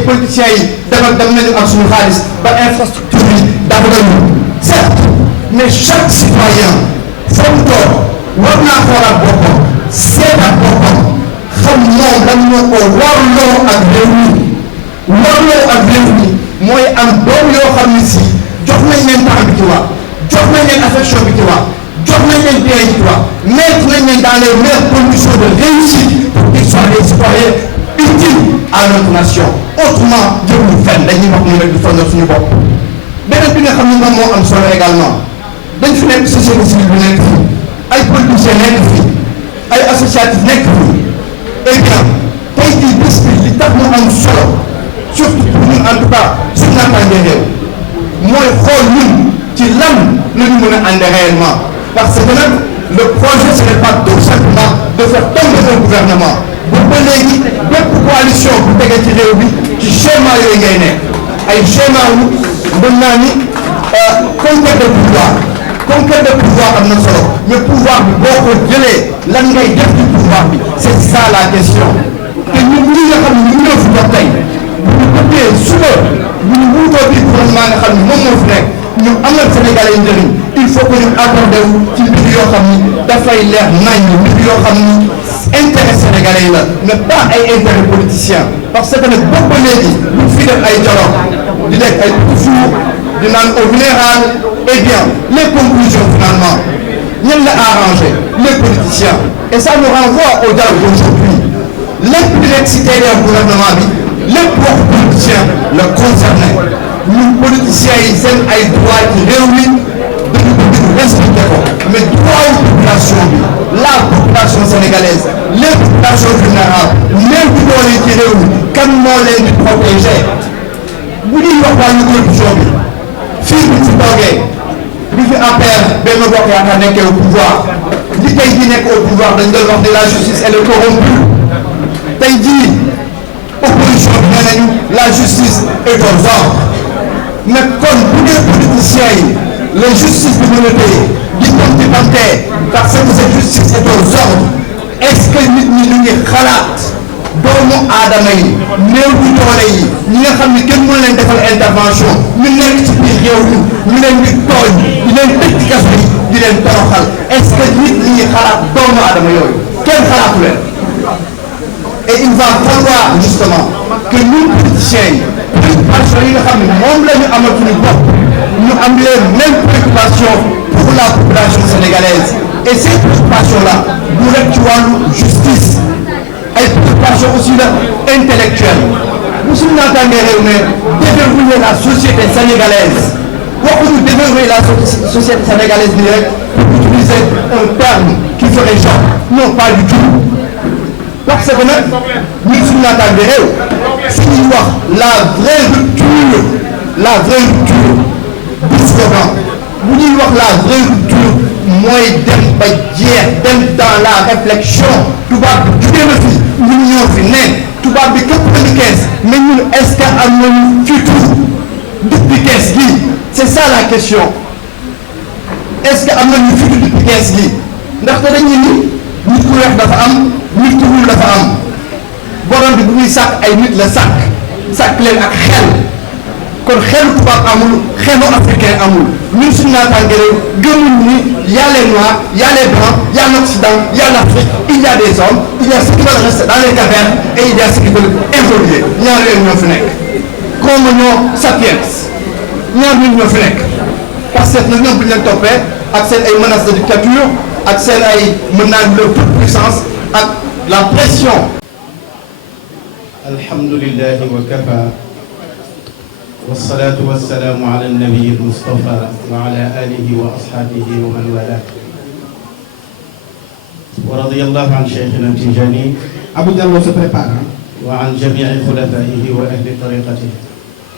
politiciens yi dem nañu ak suñu xaalis ba infrastructure yi dafa doon certes mais chaque citoyen fa mu toog war naa xoolaat boppam seetaat boppam xam moom lan moo ko warloo ak réew mi mooy am doom yoo xam ne si jox nañ leen temps bi ci wax jox nañ leen affection bi ci wax jox nañ leen bien ci wax mettre nañ leen dans les meilleures conditions de réussite pour qu'ils soient des citoyens utiles à notre nation autrement jëmuñu fenn dañuy wax ñu rek di sonal suñu bopp. beneen bi nga xam ne moom moo am solo également dañ fi nekk société civile bi nekk fii ay politiciens nekk fii ay associatifs nekk fii eh bien tey jii bés bi li tax mu am solo surtout pour ñun en tout cas suñu naataange réew mooy xool ñun ci lan la ñu mën a ànd réellement parce que nag le projet ce n'est pas tout simplement de faire tomber un gouvernement bu ba léegi bépp coalition bu tege ci réew bi ci schéma yooyu ngay nekk ay schéma wu mën naa ni conquête de pouvoir am na solo mais pouvoir bi boo ko jëlee lan ngay def ci pouvoir bi c'est ça la question te ñun ñi nga xam ne ñu ñëw fi jox tey bu ñu bëggee suba bu ñu wuutoo bi gouvernement nga xam ne moom moo fi nekk ñu amal Sénégalais yi njëriñ il faut que ñu accordé wu ci mbir yoo xam ni dafay leer nañ mbir yoo xam ni intérêt sénégalais yi la mais pas ay intérêt politicien parce que nag boobu ba léegi bu fi def ay dialogue di def ay four di naan au général eh bien les conclusions finalement ñan la arrangé les politiciens et ça nous renvoie au dialogue d'aujourd'hui lépp di nekk si terrain gouvernement bi lépp wax politicien la concerné ñun politiciens yi seen ay droit ci réew mi dañu ko di respecté ko mais droit wu population bi la population sénégalaise les populations vulnérables même bu doole ci réew mi kan moo leen di protéger bu ñuy wax wàllu corruption bi fii bi ci toogee bi fi APR benn bokk yaakaar nekkee au pouvoir li tey jii nekk au pouvoir dañ doon wax de la justice elle est corrompue tey jii opposition bi nee nañu la justice est aux ordres mais kon bu dee politiciens yi la justice bi mën a téye di compter parce que cette justice est aux ordres est-ce que nit ñi ñu ngi xalaat doomu aadama yi néew di doole yi ñi nga xam ne kenn mën leen defal intervention ñu nekk ci biir réew mi ñu leen di tooñ di leen tëj ci kaso yi di leen toroxal est-ce que nit ñi ngi xalaat doomu aadama yooyu kenn xalaatu leen et il va falloir justement que ñun politiciens yi préoccupation yi nga xam ne moom la ñu amal suñu bopp ñu am les mêmes préoccupations pour la population sénégalaise et ces préoccupations là bu rek ci wàllu justice ay préoccupations aussi la intellectuelle bu suñu naataangee réew ne déverrouiller la société sénégalaise waxuñu déverrouiller la société sénégalaise nii rek pour utiliser un terme qui ferait genre non pas du tout parce que nag ñun suñu naataangee réew suñuy wax la vraie rupture du slogan bu ñuy wax la vraie rupture mooy dem ba jeex dem dans la réflexion tubaab bi jugee na fi ñun ñoo fi ne tubaab bi képp nañu kees mais ñun est-ce que am nañu futur depuis kees gi c'est ça la question est-ce que am nañu futur depuis kees gi ndaxte dañuy ni nit ku weex dafa am nit ku ñuul dafa am borom bi bu muy sàkk ay nit la sàkk leen ak xel kon xelu tubaab amul xelu africain amul ñun suñu naataange gëmul ni y a les noirs y a les blancs y a l'Occident y a l'Afrique il y a des hommes il y a ceux qui veulent rester dans les cavernes et il y a ceux qui veulent évoluer ñaar yooyu ñoo fi nekk comme ñoo sapiens ñaar ñun ñoo fi nekk parce que nag ñoom bu ñu leen toppee ak seen ay menaces de dictature ak seen ay mën naa leur toute puissance ak la pression. alhamdulillahi wa kafa والصلاة والسلام على النبي المصطفى وعلى آله وأصحابه ومن والاه ورضي الله عن شيخنا التجاني Abou Diallo se prépare وعن جميع خلفائه وأهل طريقته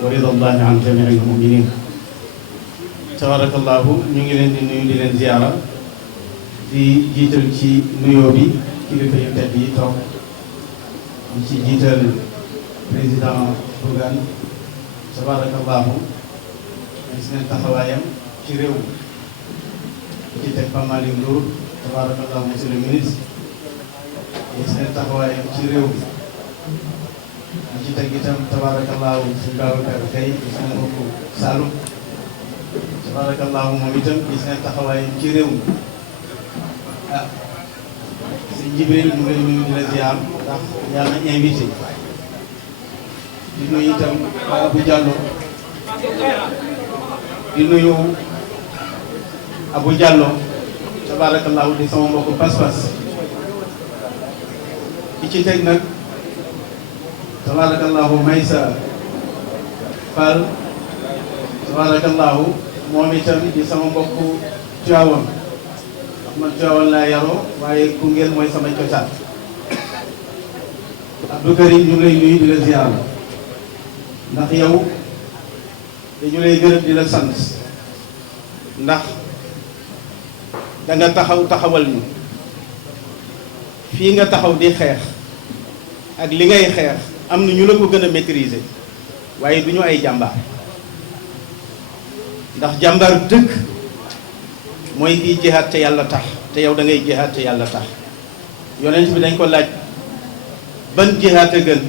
ورضا الله عن جميع المؤمنين تبارك الله ñu ngi leen di nuyu di leen ziyaara di jiital ci nuyoo bi kilifa yu tedd yi toog di ci jiital président Bougane tabarakallahu gis ngeen taxawaayam ci réew ci teg Pape Malick Ndour tabarakallahu monsieur le ministre gis ngeen taxawaayam ci réew ci teg itam tabarakallahu si Babacar Gaye gis ngeen ko Saloum tabarakallahu moom itam gis ngeen taxawaayam ci réew mi ah si Jibril ñu ngi lay nuyu di la ziar ndax yaa ma invité di nuyu itam Abou Diallo di nuyu Abou Diallo tabarakallahu di sama mbokku pas-pas di ci teg nag tabarakallahu Maysa Fall tabarakallahu moom itam di sama mbokku Tiwaawan man Tiwaawan laa yaroo waaye Koungheul mooy sama cosaan Abdou Karim ñu ngi lay nuyu di la ziar ndax yow dañu lay gërëm di la sant ndax da nga taxawal ñu fii nga taxaw di xeex ak li ngay xeex am na ñu la ko gën a maîtriser waaye du ñu ay jàmbaar ndax jàmbaar dëgg mooy kii jihaat te yàlla tax te yow da ngay jihaat te yàlla tax yonent bi dañ ko laaj ban jihaat a gën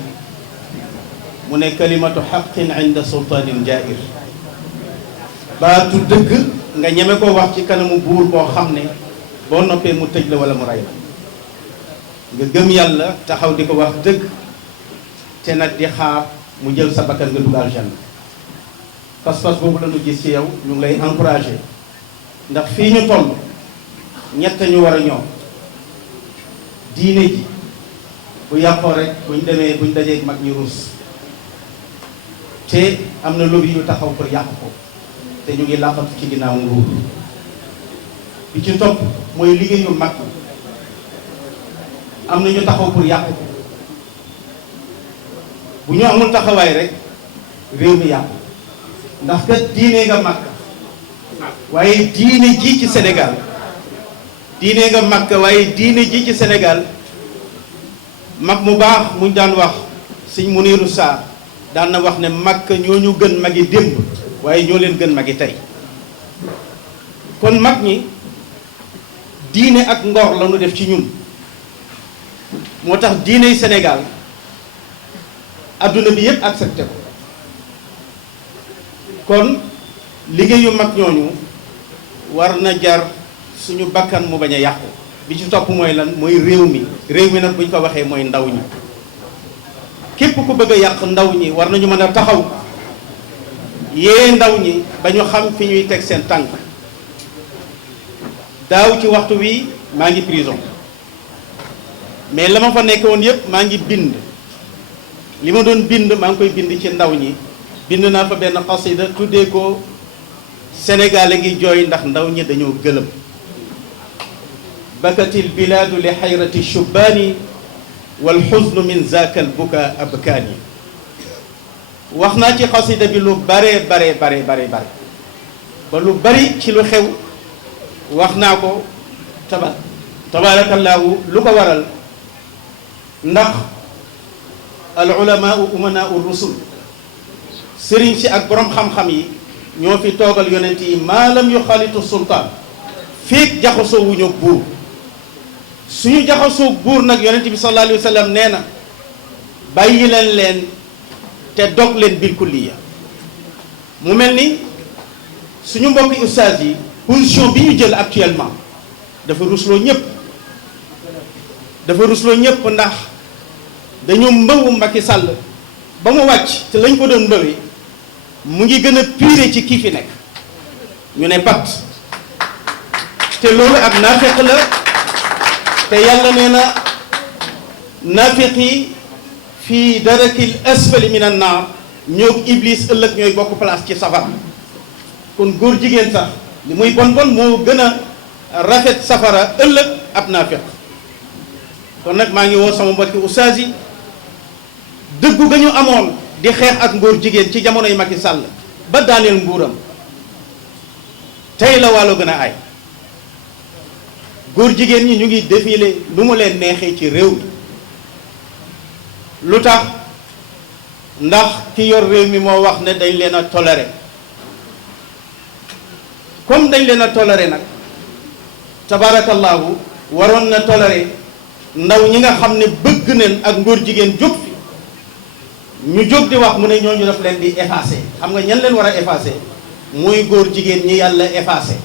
mu ne kalimatu xaqin inda sultaanin jair baatu dëgg nga ñeme ko wax ci kanamu buur boo xam ne boo noppee mu tëj la wala mu rey la nga gëm yàlla taxaw di ko wax dëgg te nag di xaar mu jël sa bakkan nga dugg aljanna pas-pas boobu la ñu gis ci yow ñu ngi lay encouragé ndax fii ñu toll ñett ñu war a ñoom diine ji bu yàqoo rek buñ dajee mag ñi ruus te am na lobby yu taxaw pour yàq ko te ñu ngi làqatu ci ginnaaw nguur bi ci topp mooy liggéeyu mag am na ñu taxaw pour yàq ko bu ñu amul taxawaay rek réew mi yàqu ndax kat diine nga mag waaye diine ji ci Sénégal diine nga mag waaye diine ji ci Sénégal mag mu baax muñ daan wax Sëñ Muniru Sarr daan na wax ne mag ñoo ñu gën magi démb waaye ñoo leen gën magi tey kon mag ñi diine ak ngor la ñu def ci ñun moo tax diiney Sénégal adduna bi yépp accepté ko kon liggéeyu mag ñooñu war na jar suñu bakkan mu bañ a yàqu bi ci topp mooy lan mooy réew mi nag bu ñu ko waxee mooy ndaw ñi képp ku bëgg a yàq ndaw ñi war nañu mën a taxaw yee ndaw ñi ba ñu xam fi ñuy teg seen tànk daaw ci waxtu wi maa ngi prison mais la ma fa nekk woon yépp maa ngi bind li ma doon bind maa ngi koy bind ci ndaw ñi bind naa fa benn xasida tuddee ko Sénégal a ngi jooy ndax ndaw ñi dañoo gëlëm bakatil bilaadu li xayrati shubbaani wal xusnu min zaaka al buka abkaani wax naa ci xasida bi lu bare ba lu bari ci lu xew wax naa ko tabaarakallaahu lu ko waral ndax al ulamaau umanaau rusul sëriñ si ak borom xam-xam yi ñoo fi toogal yonent yi maalam yu xalitu sultaan féeg jaxasoo wuñu buur suñu jaxasoo buur nag yonent bi sallallahu alayhi wa sallam nee na bàyyi leen te dog leen bil kulliya mu mel ni suñu mbokki ustaas yi position bi ñu jël actuellement dafa rusloo ñëpp ndax dañoo mbëwu Macky Sall ba mu wàcc te lañ ko doon mbëwee mu ngi gën a pire ci kii fi nekk ñu ne pat te loolu ak naafeq la te yàlla nee na naafeq yi fii darakil asfali minan naar ñoo iblis ëllëg ñooy bokk place ci safara kon góor jigéen sax li muy bon moo gën a rafet safara ëllëg ab naafeq kon nag maa ngi woo sama mbokki ustaas yi dëggu ga ñu amoon di xeex ak ngóor jigéen ci jamonoy Macky Sall ba daaneel nguuram tey la wàllu gën a ay góor jigéen ñi ñu ngi défilé lu mu leen neexee ci réew mi lu tax ndax ki yor réew mi moo wax ne dañ leen a toléré comme dañ leen a toléré nag tabaarakallaahu waroon na toléré ndaw ñi nga xam ne bëgg nañ ak ngóor jigéen jóg fi ñu jóg di wax mu ne ñooñu daf leen di effacé xam nga ñan leen war a effacé muy góor jigéen ñi yàlla effacé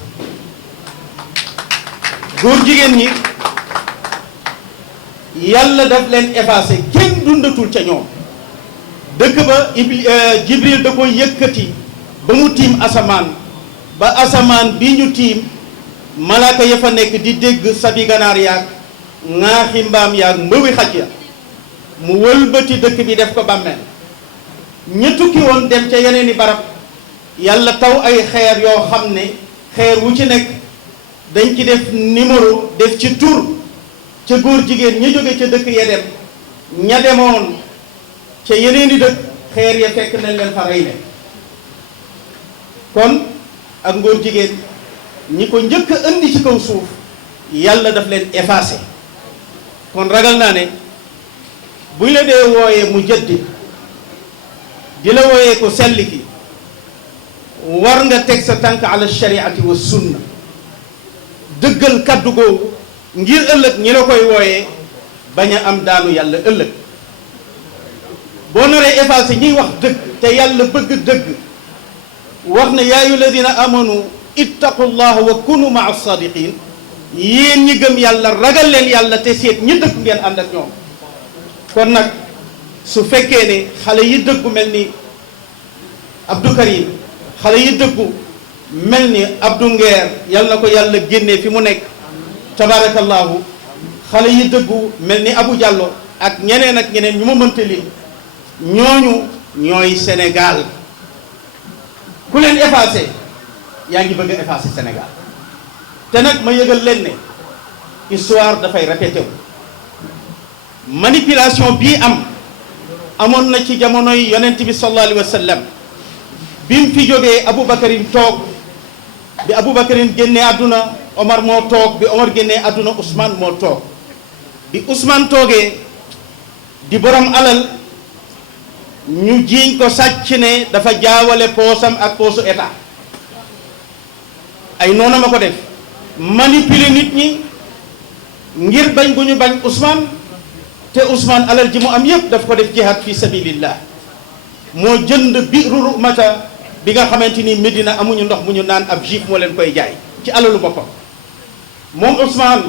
góor jigéen ñi yàlla daf leen effacé kenn dundatul ca ñoom dëkk ba Jibril da koy yëkkati ba mu tiim asamaan ba asamaan bi ñu tiim malaaka ya fa nekk di dégg sabi ganaar yaag ŋaaxi mbaam yaag mbëwi xaj ya mu wëlbati dëkk bi def ko bàmmeel ñi tukki woon dem ca yeneeni barab yàlla taw ay xeer yoo xam ne xeer wu ci nekk dañ ci def numéro def ci tur ca góor jigéen ñi jóge ca dëkk ya dem ña demoon ca yeneeni dëkk xeer ya fekk nañ leen fa rey ne kon ak ngóor jigéen ñi ko njëkk a indi ci kaw suuf yàlla daf leen effacé kon ragal naa ne buñ la dee wooyee mu jëddi di la wooyee ko sell ki war nga teg sa tànk ala shariati wa sunna dëggal kaddu googu ngir ëllëg ñi la koy wooyee bañ a am daanu yàlla ëllëg boo naree effacé ñiy wax dëgg te yàlla bëgg dëgg wax ne yaa ayyuha alladina amanu ittaqullaha wa kunu maa sadiqin yéen ñi gëm yàlla ragal leen yàlla te seet ñi dëgg ngeen ànd ak ñoom kon nag su fekkee ne xale yi dëggu mel ni Abdou Karim xale yi dëggu mel ni Abdou Nguer yal na ko yàlla génnee fi mu nekk tabarakallahu xale yi dëggu mel ni Abou Diallo ak ñeneen ñu ma mënta lim ñooñu ñooy Sénégal ku leen effacé yaa ngi bëgg a effacé Sénégal te nag ma yëgal leen ne histoire dafay répété wu manipulation bii amoon na ci jamonoy yonent bi sallallahu alayhi wa sallam bi mu fi jógee Aboubacarin toog bi Aboubacarin génnee àdduna Omar moo toog bi Omar génnee àdduna Ousmane moo toog bi Ousmane toogee di borom alal ñu jiiñ ko sàcc ne dafa jaawale poosam ak poosu état ay noonu ma ko def manipuler nit ñi ngir bañ gu ñu bañ Ousmane te Ousmane alal ji mu am yépp daf ko def jihad fi sabilillah moo jënd biiru rumata bi nga xamante ni Medina amuñu ndox mu ñu naan ab juif moo leen koy jaay ci alalu boppam moom Ousmane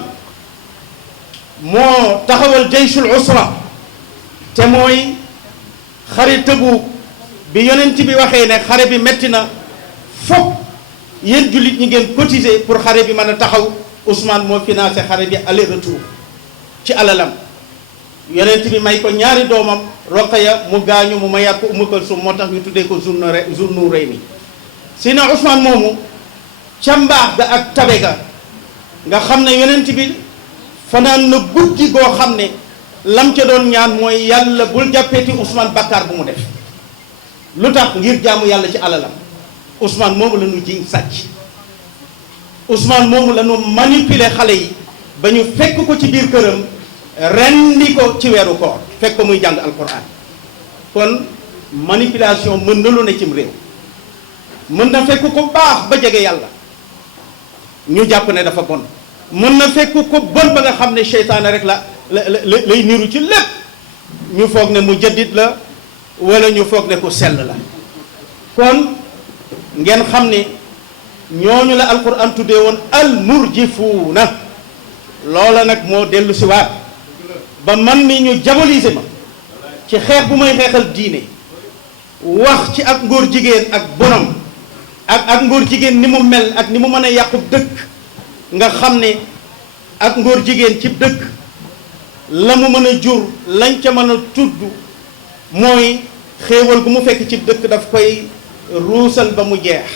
moo taxawal jayshul usra te mooy xare Tabuk bi yonent bi waxee ne xare bi metti na fokk yéen jullit ñi ngeen cotiser pour xare bi mën a taxaw Ousmane moo financé xare bi aller retour ci alalam yonent bi may ko ñaari doomam Roqaya mu gaañu mu mayaat ko Umu Kalsum moo tax ñu tuddee ko Zunnurayni sina Ousmane moomu ca mbaax ga ak tabe ga nga xam ne yonent bi fanaan na guddi goo xam ne lam ca doon ñaan mooy yàlla bul jàppeeti Ousmane bakkaar bu mu def lu tax ngir jaamu yàlla ci alalam Ousmane moomu la ñu jiñ sàcc Ousmane moomu la ñu manipuler xale yi ba ñu fekk ko ci biir këram rendi ko ci weeru koor fekk ko muy jàng alquran kon manipulation mën na lu ne cim réew mën na fekk ko baax ba jege yàlla ñu jàpp ne dafa bon mën na fekk ko bon ba nga xam ne seytaane rek lay niru ci lépp ñu foog ne mu jaddit la wala ñu foog ne ku sell la kon ngeen xam ne ñooñu la alquran tuddee woon al murjifuuna loola nag moo dellu si waat ba man mi ñu diaboliser ma ci xeex bu may xeexal diine wax ci ak ngóor jigéen ak bonam ak ngóor jigéen ni mu mel ak ni mu mën a yàqu dëkk nga xam ne ak ngóor jigéen ci dëkk la mu mën a jur lañ ca mën a tudd mooy xéewal gu mu fekk ci dëkk daf koy ruusal ba mu jeex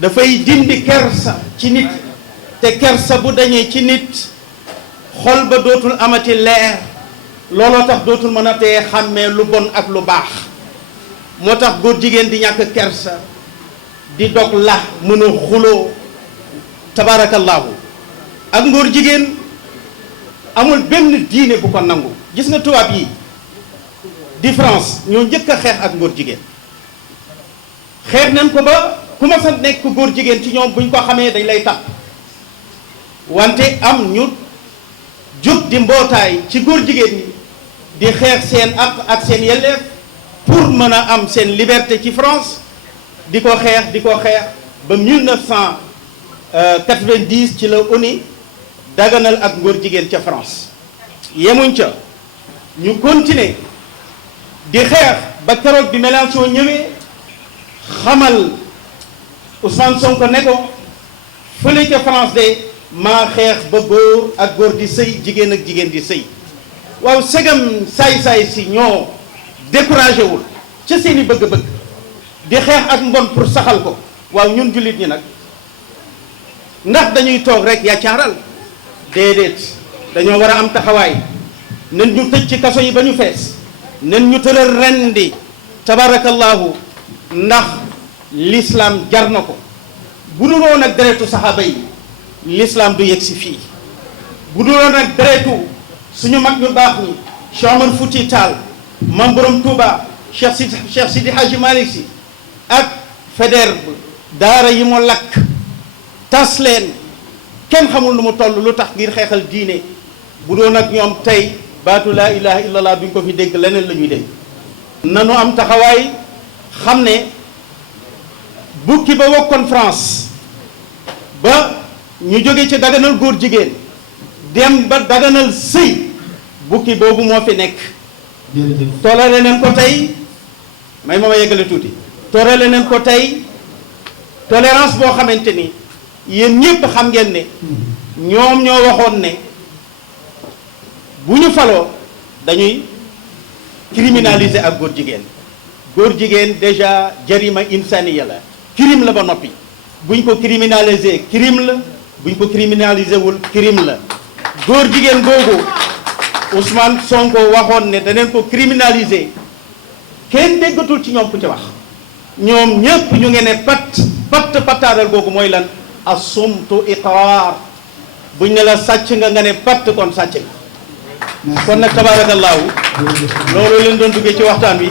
dafay dindi kersa ci nit te kersa bu dañee ci nit xol ba dootul amati leer looloo tax dootul mën a tee xàmmee lu bon ak lu baax moo tax góor jigéen di ñàkk kersa di dog la mën a xuloo tabaarakallaahu ak ngóor jigéen amul benn diine bu ko nangu gis nga tubaab yi di France ñoo njëkk a xeex ak ngóor jigéen xeex nañ ko ba ku ma sa nekk góor jigéen ci ñoom buñ ko xamee dañ lay tàpp wante am ñu jóg di mbootaay ci góor jigéen ñi di xeex seen ak seen yelleef pour mën a am seen liberté ci France di ko xeex ba 1990 ci la ONU daganal ak ngóor jigéen ca France yemuñ ca ñu continuer di xeex ba keroog bi Mélenchon ñëwee xamal Ousmane Sonko ne ko fële ca France de maa xeex ba góor ak góor di sëy jigéen ak jigéen di sëy waaw segam saay-saay si ñoo découragé wul ca seeni bëgg-bëgg di xeex ak mbon pour saxal ko waaw ñun jullit ñi nag ndax dañuy toog rek yaccaaral déedéet dañoo war a am taxawaay nen ñu tëj ci kaso yi ba ñu fees nen ñu tëral rendi tabarakallahu ndax l'islam jar na ko bu dul woon ak deretu saxaaba yi l'islam du yegg si fii bu dul woon ak deretu suñu mag ñu baax ñi Cheikh Omar Fouti Tall Mam Borom Touba Cheikh Sidi Hadji Malick Sy ak Faidherbe daara yi mu lakk tas leen kenn xamul lu mu toll lu tax ngir xeexal diine bu doon ak ñoom tey baatu laa ilaha illallah duñ ko fi dégg leneen la ñuy dégg nanu am taxawaay xam ne bukki ba wokkoon France ba ñu jóge ci daganal góor jigéen dem ba daganal sëy bukki boobu moo fi nekk tollale neen ko tey may ma yeggale tuuti tollale neen ko tey tolérance boo xamante ni yéen ñëpp xam ngeen ne ñoom ñoo waxoon ne bu ñu faloo dañuy criminaliser ak góor jigéen déjà jarima insaniya la crime la ba noppi buñ ko criminaliser crime la buñ ko criminaliser wul crime la góor jigéen googu Ousmane Sonko waxoon ne daneen ko criminaliser kenn déggatul ci ñoom ku ci wax ñoom ñëpp ñu ngi ne pattaaral googu mooy lan asumtu iqraar buñ ne la sàcc nga ne patt kon sàcc nga kon nag tabaarakallaahu loolu leen doon duggee ci waxtaan wi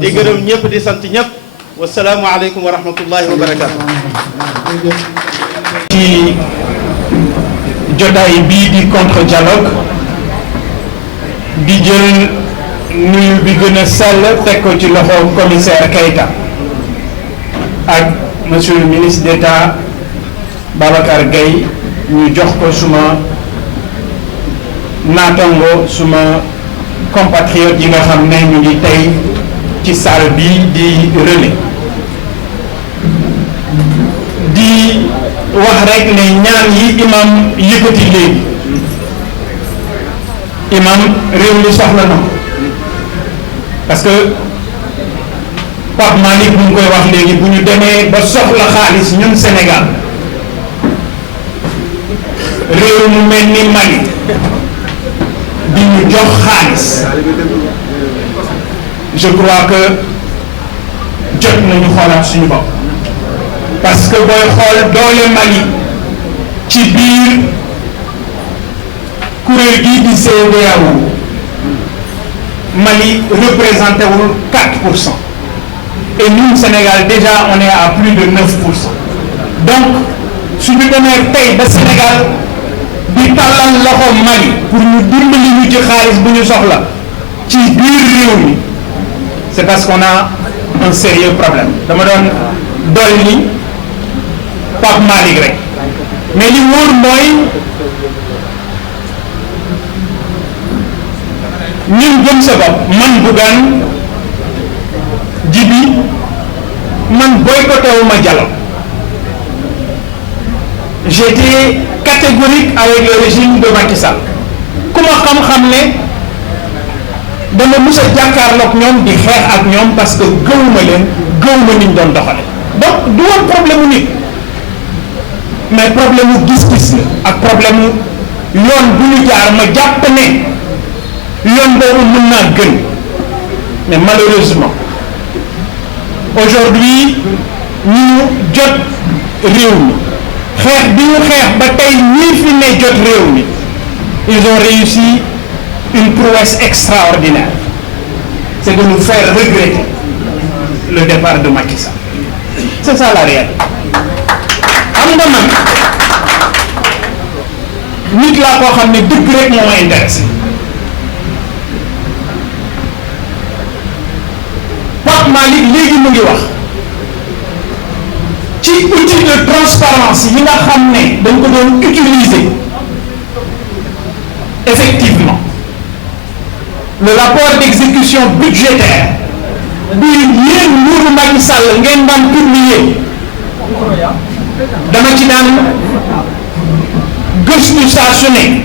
di gërëm ñëpp di sant ñëpp wasalaamu aleykum wa rahmatullahi wa barakaatu. ci jotaay bii di contre dialogue di jël nuyu bi gën a sell teg ko ci loxo commissaire Keita ak monsieur le ministre d'État Babacar Gueye ñu jox ko suma naatango suma compatriotes yi nga xam ne ñu ngi tey ci salle bi di relais di wax rek ne ñaan yi imam yëkkati léegi imam réew mi soxla na parce que Pape Malick bu ñu koy wax léegi bu ñu demee ba soxla xaalis ñun Sénégal réew mu mel ni Mali di ñu jox xaalis je crois que jot nañu xoolaat suñu bopp parce que booy xool doole Mali ci biir kuréel gii di CEDEAO Mali représenté wul 4%. Et nous, Sénégal, déjà, on est à plus de 9%. Donc, si nous donnons tey ba Sénégal di tàllal loxo Mali pour ñu dimbali ñu ci xaalis bu ñu soxla ci biir réew mi, c'est parce qu'on a un sérieux problème. dama doon dolli Pape Malick rek mais li wóor mooy ñun gëm sa bopp man Bougane Djibi man boycotté wu ma dialogue. J'étais catégorique avec le régime de Macky Sall ku ma xam-xam ne dama mës a jàkkaarloog ñoom di xeex ak ñoom parce que gëwuma leen gëwuma niñ doon doxale donc du woon problème mu nit mais problème mu gis-gis la ak problème mu yoon bu ñu jaar ma jàpp ne yoon boobu mën naa gën mais malheureusement aujourd'hui ñu jot réew mi xeex bi ñu xeex ba tey ñii fi ne jot réew mi ils ont réussi une prouesse extraordinaire, c'est de nous faire regretter le départ de Macky Sall. C'est ça la réalité. xam nga man nit laa koo xam ne dëgg rek moo ma intéressé Pape Malick léegi mu ngi wax ci outil de transparence yi nga xam ne dañ ko doon utiliser effectivement le rapport d'exécution budgétaire bi yéen nguuru Macky Sall ngeen daan publier dama ci daan gëstu saa su ne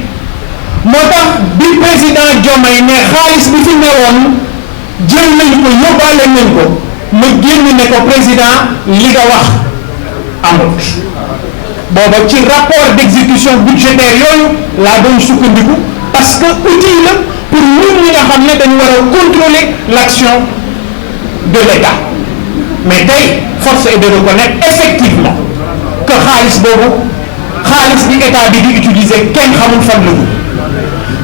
moo tax bi président Diomaye ne xaalis bi fi newoon jël nañ ko yóbbaale nañ ko ma génn ne ko président li nga wax amut booba ci rapport d'exécution budgétaire yooyu laa doon sukkandiku parce que outil la pour ñun ñi nga xam ne dañu war a contrôler l'action de l'État mais tey force est de reconnaître effectivement que xaalis boobu xaalis bi état bi di utiliser kenn xamul fan la dugg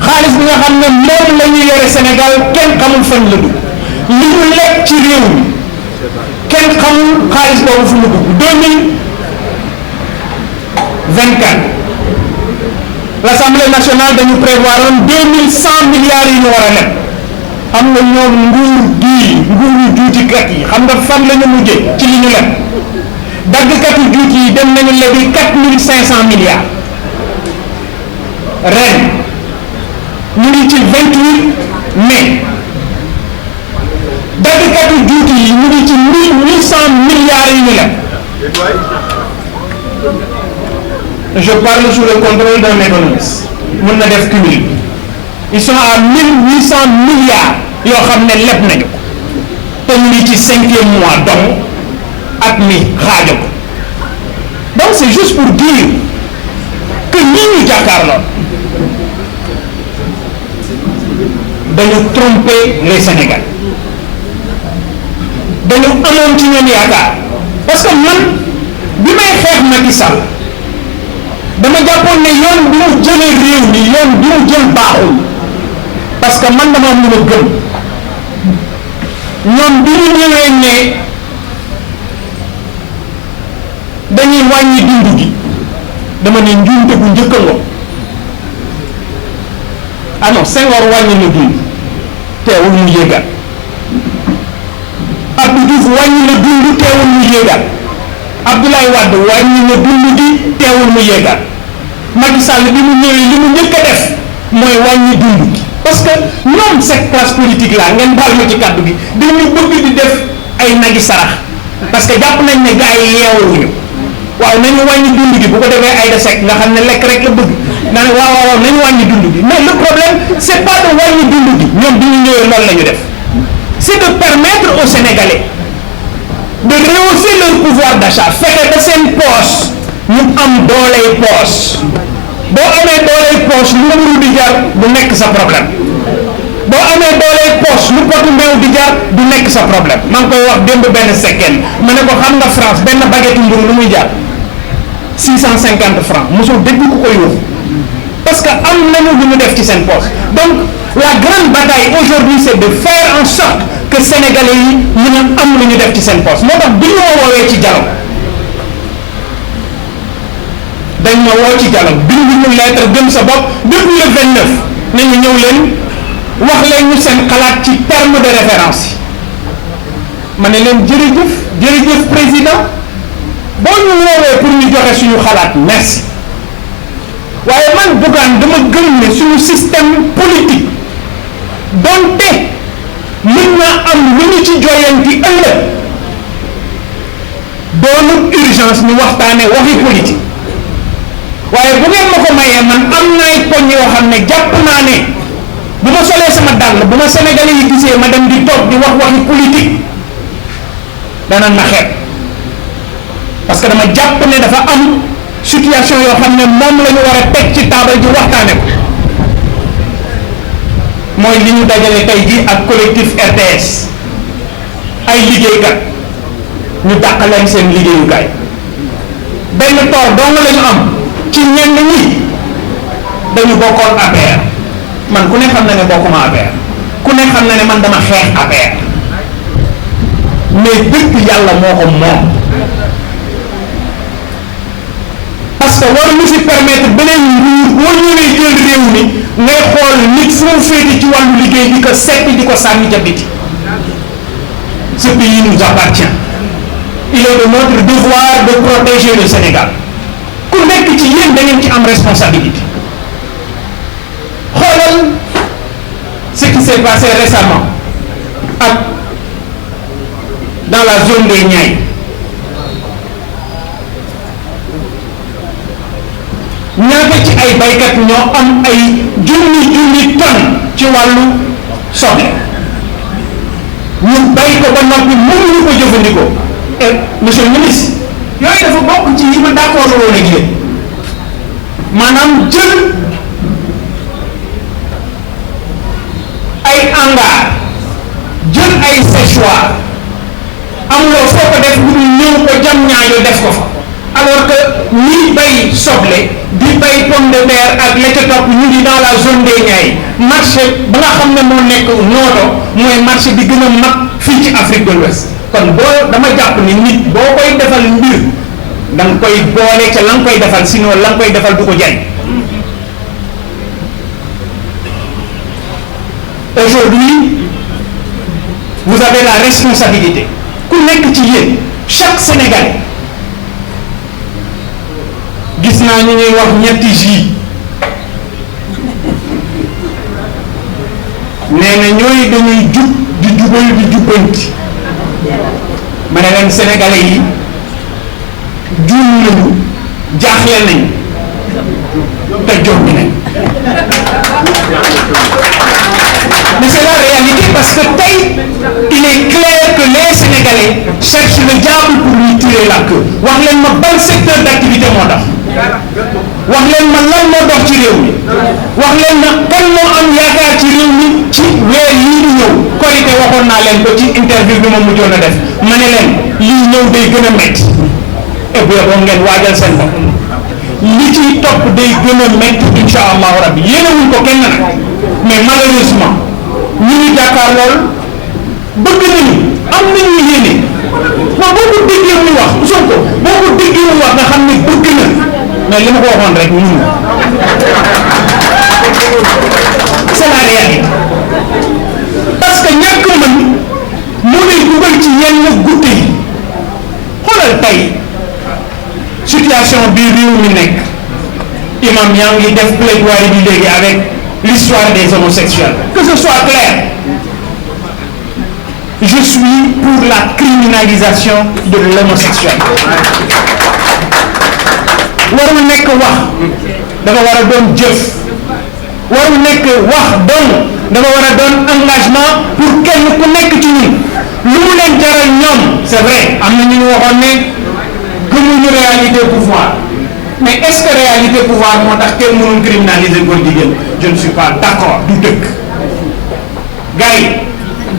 xaalis bi nga xam ne moom la ñuy yore Sénégal kenn xamul fan la dugg li ñu lekk ci réew mi kenn xamul xaalis boobu fu mu dugg 2024 l'Assemblée nationale dañu prévoir 2100 milliards yi ñu war a leb xam nga ñoom nguuru juutikat yi xam nga fan la ñu mujjee ci li ñu leb daggkatu juuti yi dem nañu lebi 4500 milliards ren ñu ngi ci 28 mai daggkatu juuti yi ñu ngi ci 1800 milliards yi ñu leb. Je parle sous le contrôle d'un économiste mën na def cumul ils sont à 1800 milliards yoo xam ne leb nañu ko te ñu ngi ci 5e mois donc at mi xaajo ko donc c'est juste pour dire que ñi ñu jàkkaarloo dañu tromper les Sénégalais dañu amoon ci ñoom yaakaar parce que man bi may xeex Macky Sall dama jàppoon ne yoon bi mu jëlee réew mi yoon bi mu jël baaxul parce que man dama am lu ma gëm ñoom bi ñu ñëwee ne dañuy wàññi dund gi dama ne njuumte bu njëkk a ngoon ah non Senghor wàññi na dund teewul mu yéegal Abdou Diouf wàññi na dund teewul mu yéegal Abdoulaye Wade wàññi na dund gi teewul mu yéegal Macky Sall bi mu ñëwee li mu njëkk a def mooy wàññi dund gi parce que ñoom cette classe politique là ngeen baal ma ci kàddu gi dañu bëgg di def ay nagi sarax parce que jàpp nañ ne gars yi yeewuñu waaw nañu wàññi dund gi bu ko defee ay de sec nga xam ne lekk rek la bëgg naa ne waaw nañu wàññi dund gi mais le problème c'est pas de wàññi dund gi ñoom bi ñu ñëwee loolu la ñu def c'est de permettre aux Sénégalais de rehausser leur pouvoir d'achat fexe ba seen poche ñu am dooley poche boo amee dooley poche lu mburu di jar du nekk sa problème boo amee dooley poche lu potu meew di jar du nekk sa problème. maa ngi koy wax démb benn sekkeen ma ne ko xam nga France benn baguette mburu lu muy jar 650 francs mosoo dégg ku koy wax parce que am nañu lu ñu def ci seen poche. donc la grande bataille aujourd'hui c'est de faire en sorte que sénégalais yi mën a am lu ñu def ci seen poche. moo tax bi ñu ma woowee ci dialogue dañ ma woo ci dialogue bindu ñu lettre gëm sa bopp depuis le 29 nañu ñëw leen wax leen ñu seen xalaat ci terme de référence yi ma ne leen jërëjëf président boo ñu woowee pour ñu joxe suñu xalaat merci waaye man Bougane dama gëm ne suñu système politique donte mën naa am lu ñu ci joyanti ëllëg doonu urgence ñu waxtaane waxi politique waaye bu ngeen ma ko mayee man am naay poñ yoo xam ne jàpp naa ne bu ma solee sama dàll bu ma sénégalais yi gisee ma dem di toog di wax waxi politique dana na xeeb parce que dama jàpp ne dafa am situation yoo xam ne moom la ñu war a teg ci taabal ji waxtaane ko mooy li ñu dajale tey ji ak collectif RTS ay liggéeykat ñu dàq leen seen liggéeyukaay benn toor dong la ñu am ci ñenn ñi dañu bokkoon APR man ku ne xam na ne bokkuma APR ku ne xam na ne man dama xeex APR mais dëgg yàlla moo ko moom parce que war ñu si permettre beneen nguur boo ñëwee jël réew mi ngay xool nit fu mu féete ci wàllu liggéey di ko seppi di ko sànni ca biti. Ce pays nous appartient. Il est de notre devoir de protéger le Sénégal. ku nekk ci yéen da ngeen ci am responsabilité. xoolal ce qui s'est passé récemment ak dans la zone des Niayes. ñaata ci ay baykat ñoo am ay junni tonnes ci wàllu soble ñu bay ko ba noppi mënuñu ko jëfandikoo et monsieur le ministre yooyu dafa bokk ci yi ma d'accord woon ak yéen maanaam jël ay hangar jël ay séchoir am loo foo ko def lu ñëw ko jam ñaayo def ko fa alors que ñi bay soble di bay pomme de terre ak la ca topp ñu ngi dans la zone des Niayes marché ba nga xam ne moo nekk Nooto mooy marché bi gën a mag fii ci Afrique de l'Ouest kon boo dama jàpp ni nit boo koy defal mbir da nga koy boole ca la nga koy defal sinon la nga koy defal du ko jariñ. Aujourd'hui vous avez la responsabilité ku nekk ci yéen chaque Sénégalais. gis naa ñu ñuy wax ñetti ji nee na ñooy dañuy jub di jubal di jubbanti ma ne leen sénégalais yi juum nañu jaaxle nañ te jombi nañ mais c'est la réalité parce que tey il est clair que les Sénégalais cherchent le diable pour lui tirer la queue wax leen ma ban secteur d'activité moo tax wax leen ma lan moo dox ci réew mi wax leen ma kan moo am yaakaar ci réew mi ci weer yii di ñëw korité waxoon naa leen ko ci interview bi ma mujjoon a def ma ne leen lii ñëw day gën a métti et bu yeboo ngeen waajal seen bopp li ciy topp day gën a métti insha allahu rabbi yéenewuñ ko kenn nag mais malheureusement ñu ngi jàkkaar lool bëgg nañu am nañu yéene non boo ko déggee muy wax Sonko boo ko déggee muy wax nga xam ne bëgg na mais li ma ko waxoon rek ñun c'est la réalité parce que ñàkk mën moo lay dugal ci yenn guddi yi xoolal tey situation bi réew mi nekk imam yaa ngi def plaidoyer bi léegi avec l'histoire des homosexuels que ce soit clair je suis pour la criminalisation de l'homosexualité warul nekk wax dafa war a doon jëf warul nekk wax doon dafa war a doon engagement pour kenn ku nekk ci ñun lu mu leen jaral ñoom c'est vrai am na ñu waxoon ne gëmuñu réalité pouvoir mais est-ce que réalité pouvoir moo tax kenn mënul criminaliser góor jigéen je ne suis pas d'accord du dëkk gars yi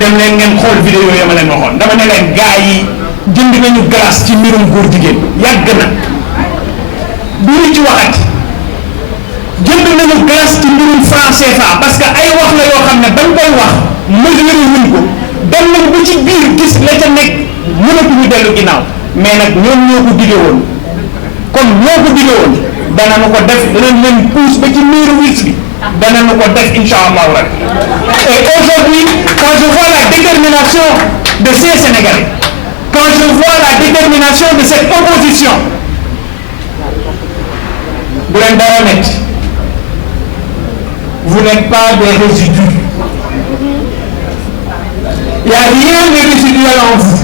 dem leen ngeen xool vidéo yi ma leen waxoon dama ne leen gars yi jënd nañu glace ci mbirum góor jigéen yàgg na du ñu ci waxati jënd nañu glace ci mbirum franc CFA parce que ay wax la yoo xam ne bañ koy wax mesuré wuñ ko dem nañ ba ci biir gis la ca nekk mënatuñu dellu ginnaaw mais nag ñoom ñoo ko dige woon comme ñoo ko dige woon danañu ko def danañ leen pousse ba ci miiru wis bi danañu ko def incha allahu rabbi. Et aujourd'hui quand je vois la détermination de ces Sénégalais quand je vois la détermination de cette opposition bu leen dara metti vous n'êtes pas des résidus. Il n'y a rien de résiduel en vous.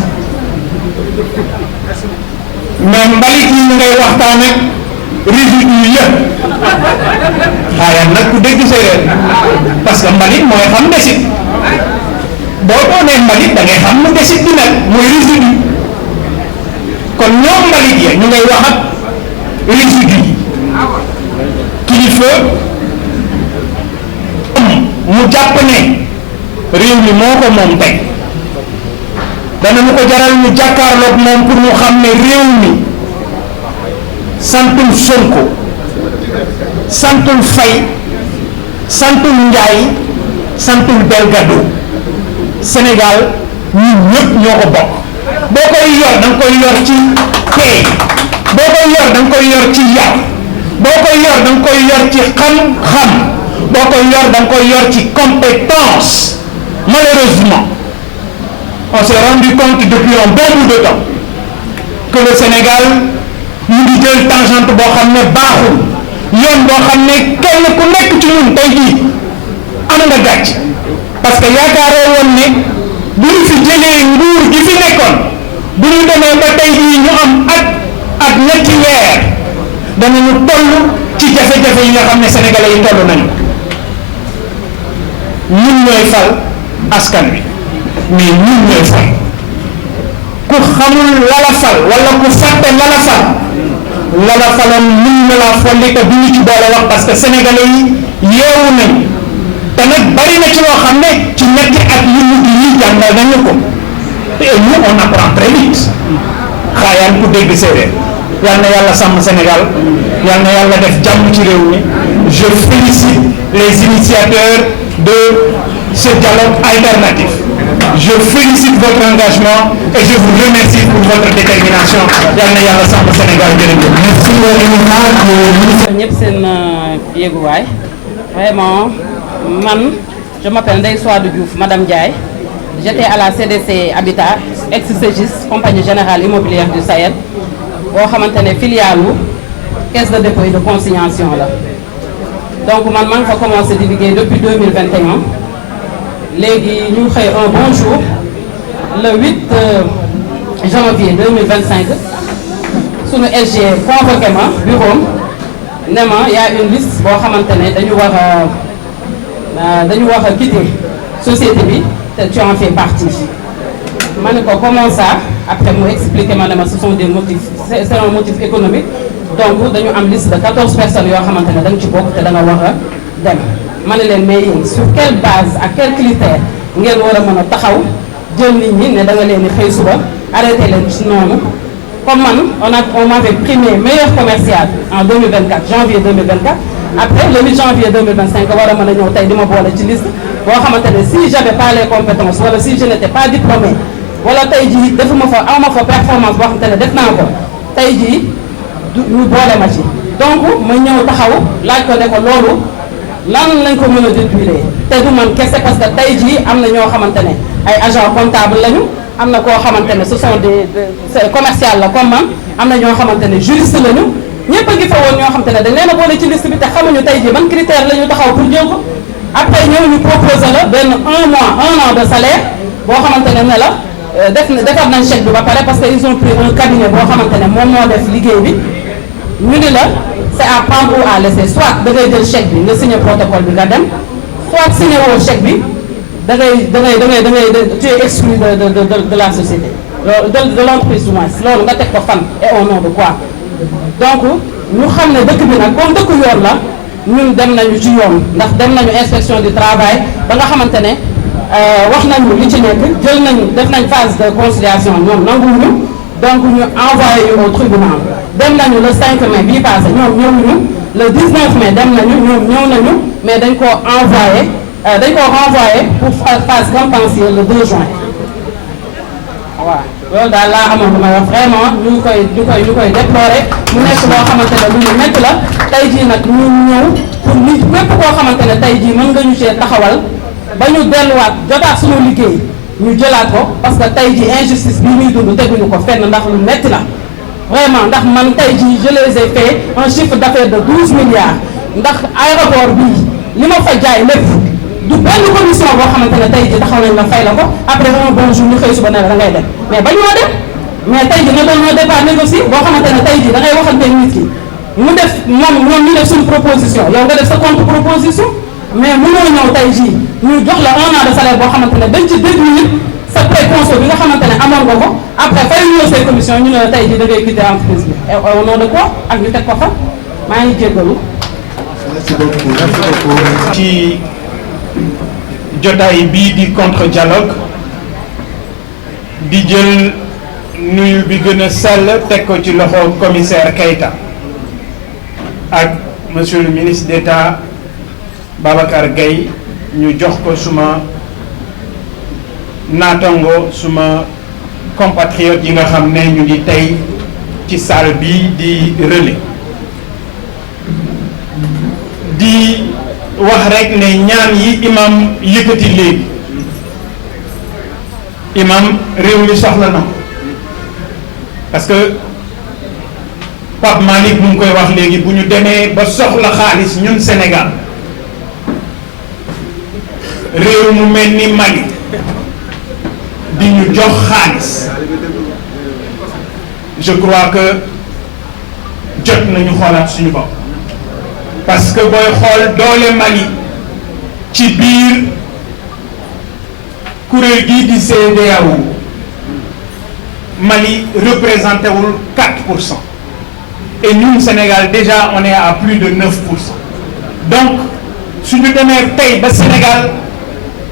Mais mbalit yi ngay waxtaan ak résidus yëpp xaaral nag ku dégg séeréer parce que mbalit mooy xam desit boo doonee mbalit da ngay xam lu desit bi nag mooy résidu kon ñoom mbalit yi ñu ngay wax ak résidu yi kilifa mu jàpp ne réew mi moo ko moom tey danañu ko jaral ñu jàkkaarloog moom pour mu xam ne réew mi santul Sonko santul Faye santul Ndiaye santul Delgado Sénégal ñun ñëpp ñoo ko bokk boo koy yor da nga koy yor ci tey boo koy yor da nga koy yor ci yar boo koy yor da nga koy yor ci xam-xam boo koy yor da nga koy yor ci compétence. Malheureusement on s'est rendu compte depuis un bon bout de temps que le Sénégal mu ngi jël tangente boo xam ne baaxul yoon boo xam ne kenn ku nekk ci ñun tey jii am nga gàcc parce que yaakaaroo woon ne bu ñu fi jëlee nguur gi fi nekkoon bu ñu demee ba tey jii ñu am ak ñetti weer danañu toll ci jafe-jafe yi nga xam ne sénégalais yi toll nañu ñun ñooy fal askan wi mais ñun ñooy fal ku xamul lala fal wala ku fàtte lala faloon mën na la folli te du ñu ci boole wax parce que sénégalais yi yeewu nañ te nag bari na ci loo xam ne ci ñetti at yu mujj yi jàngal nañu ko et nous on apprend très vite xaayaan ku dégg séeréer yal na yàlla sàmm Sénégal yal na yàlla def jàmm ci réew mi je félicite les initiateurs de ce dialogue alternatif. Je félicite votre engagement et je vous remercie pour votre détermination. Yal na yàlla sàmm Sénégal jërëjëf. Merci ñëpp seen yéeguwaay vraiment man je m'appelle Ndeye Souadou Diouf Madame Ndiaye. J'étais à la CDC Habitat ex-CGIS compagnie générale immobilière du Sahel boo xamante ne filiale u caisse de dépôt et de consignation la donc man maa ngi fa commencé di liggéey depuis 2021 léegi ñu xëy un bon jour le 8 janvier 2025 sunu SG convoqué ma bureau ne ma y a une liste boo xamante ne dañu war a quitter société bi te tu en fais partie. ma ne ko comment ça après mu expliqué ma ne ma ce sont des motifs c'est un motif économique donc dañu am liste de 14 personnes yoo xamante ne da nga ci bokk te da nga war a dem ma ne leen mais yéen sur quelle base ak quel critère ngeen war a mën a taxaw jël nit ñi ne da nga leen di xëy suba arrêté leen ci noonu comme man on m'avait primé meilleur commercial en 2024 janvier 2024 après le 8 janvier 2025 war a mën a ñëw tey di ma boole ci liste boo xamante ne si j'avais pas les compétences wala si je n'étais pas diplômé wala tey jii defuma fa awma fa performance boo xamante ne def naa ko tey jii ñu boole ma ci donc ma ñëw taxaw laaj ko ne ko loolu lan lañ ko mën a déduire te du man kese parce que tey jii am na ñoo xamante ne ay agent comptable lañu am na koo xamante ne ce sont des commercial la comme man am na ñoo xamante ne juriste lañu ñëpp a ngi fa woon ñoo xamante ne dañ leen a boole ci liste bi te xamuñu tey jii ban critère la ñu taxaw pour jël ko après ñëw ñu proposé la benn un an de salaire boo xamante ne ne la defar nañ chèque bi ba pare parce que ils ont pris un cabinet boo xamante ne moom moo def liggéey bi ñu ni la c'est à prendre ou à laisser soit da ngay jël chèque bi nga signé protocole bi nga dem soit signé woo chèque bi da ngay tu es exclu de la société de l'entreprise du moins loolu nga teg ko fan et au nom de quoi donc ñu xam ne dëkk bi nag comme dëkk yoon la ñun dem nañu ci yoon ndax dem nañu inspection du travail ba nga xamante ne wax nañu li ci nekk jël nañu def nañ phase de conciliation ñoom nanguwuñu donc ñu envoyé ñu au tribunal dem nañu le 5 mai bii passé ñoom ñëwuñu le 19 mai dem nañu ñoom ñëw nañu mais dañ koo renvoyé pour phase contentieuse le 2 juin waaw loolu daal laa amoon lu may wax vraiment ñu koy déplorer mu nekk loo xamante ne lu ñu métti la tey jii nag ñu ñëw pour nit képp koo xamante ne tey jii mën nga ñu cee taxawal ba ñu delluwaat jotaat suñu liggéey ñu jëlaat ko parce que tey jii injustice bi ñuy dund teguñu ko fenn ndax lu métti la vraiment ndax man tey jii je les ai fait un chiffre d'affaires de 12 milliards ndax aéroport bii li ma fa jaay lépp du benn commission boo xamante ne tey jii taxaw nañ la fay la ko après un bon jour ñu xëy suba ne la da ngay dem mais ba ñoo dem mais tey jii na doon ñoo départ négocier boo xamante ne tey jii da ngay waxante nit ki mu def moom ñu def suñu proposition yow nga def sa contre proposition mais mënoo ñëw tey jii ñu jox la 1 an de salaire boo xamante ne dañ ci déduire sa préconso bi nga xamante ne amoon nga ko après fay ñëw say commission ñu ne la tey jii da ngay quitter entreprise bi au nom de quoi ak ñu teg ko fa maa ngi jéggalu. Merci beaucoup. ci jotaay bii di contre dialogue di jël nuyu bi gën a sell teg ko ci loxo commissaire Keita ak monsieur le ministre d'État Babacar Gueye ñu jox ko suma naatango suma compatriotes yi nga xam ne ñu ngi tey ci salle bi di relais di wax rek ne ñaan yi imam yëkkati léegi imam réew mi soxla na parce que Pape Malick mu ngi koy wax léegi bu ñu demee ba soxla xaalis ñun Sénégal réew mu mel ni Mali di ñu jox xaalis je crois que jot nañu xoolaat suñu bopp parce que booy xool doole Mali ci biir kuréel gii di CEDEAO Mali représenté wul 4% et ñun Sénégal déjà on est à plus de 9%. Donc suñu demee tey ba Sénégal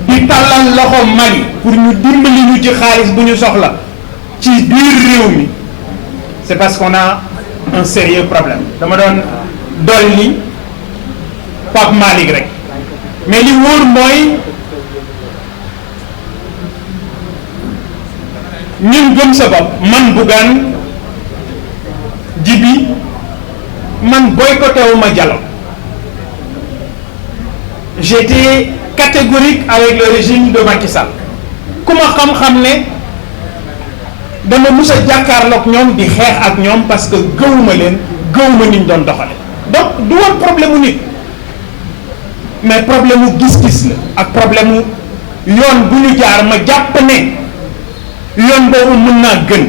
di tàllal loxo Mali pour ñu dimbali ñu ci xaalis bu ñu soxla ci biir réew mi c'est parce qu'on a un sérieux problème. Dama doon dolli Pape Malick rek mais li wóor mooy ñun gëm sa bopp man Bougane Djibi man boycotté wu ma dialogue. J'étais catégorique avec le régime de Macky Sall ku ma xam-xam ne dama mus a jàkkaarloog ñoom di xeex ak ñoom parce que gëwuma leen gëwuma niñ doon doxale donc du woon problème mu nit mais problème mu gis-gis la ak problème mu yoon bu ñu jaar ma jàpp ne yoon boobu mën naa gën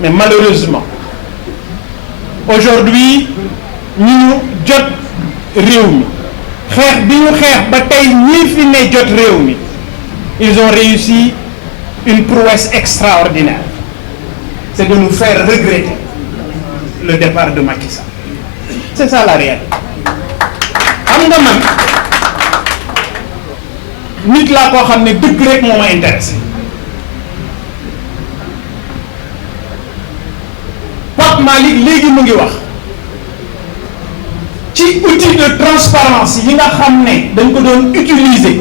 mais malheureusement aujourd'hui ñu jot réew mi xeex bi ñu xeex ba tey ñii fi ne jot réew mi ils ont réussi une prouesse extraordinaire c'est de nous faire regretter le départ de Macky Sall c'est ça la réalité xam nga man nit laa koo xam ne dëgg rek moo ma intéressé Pape Malick léegi mu ngi wax ci outil de transparence yi nga xam ne dañ ko doon utiliser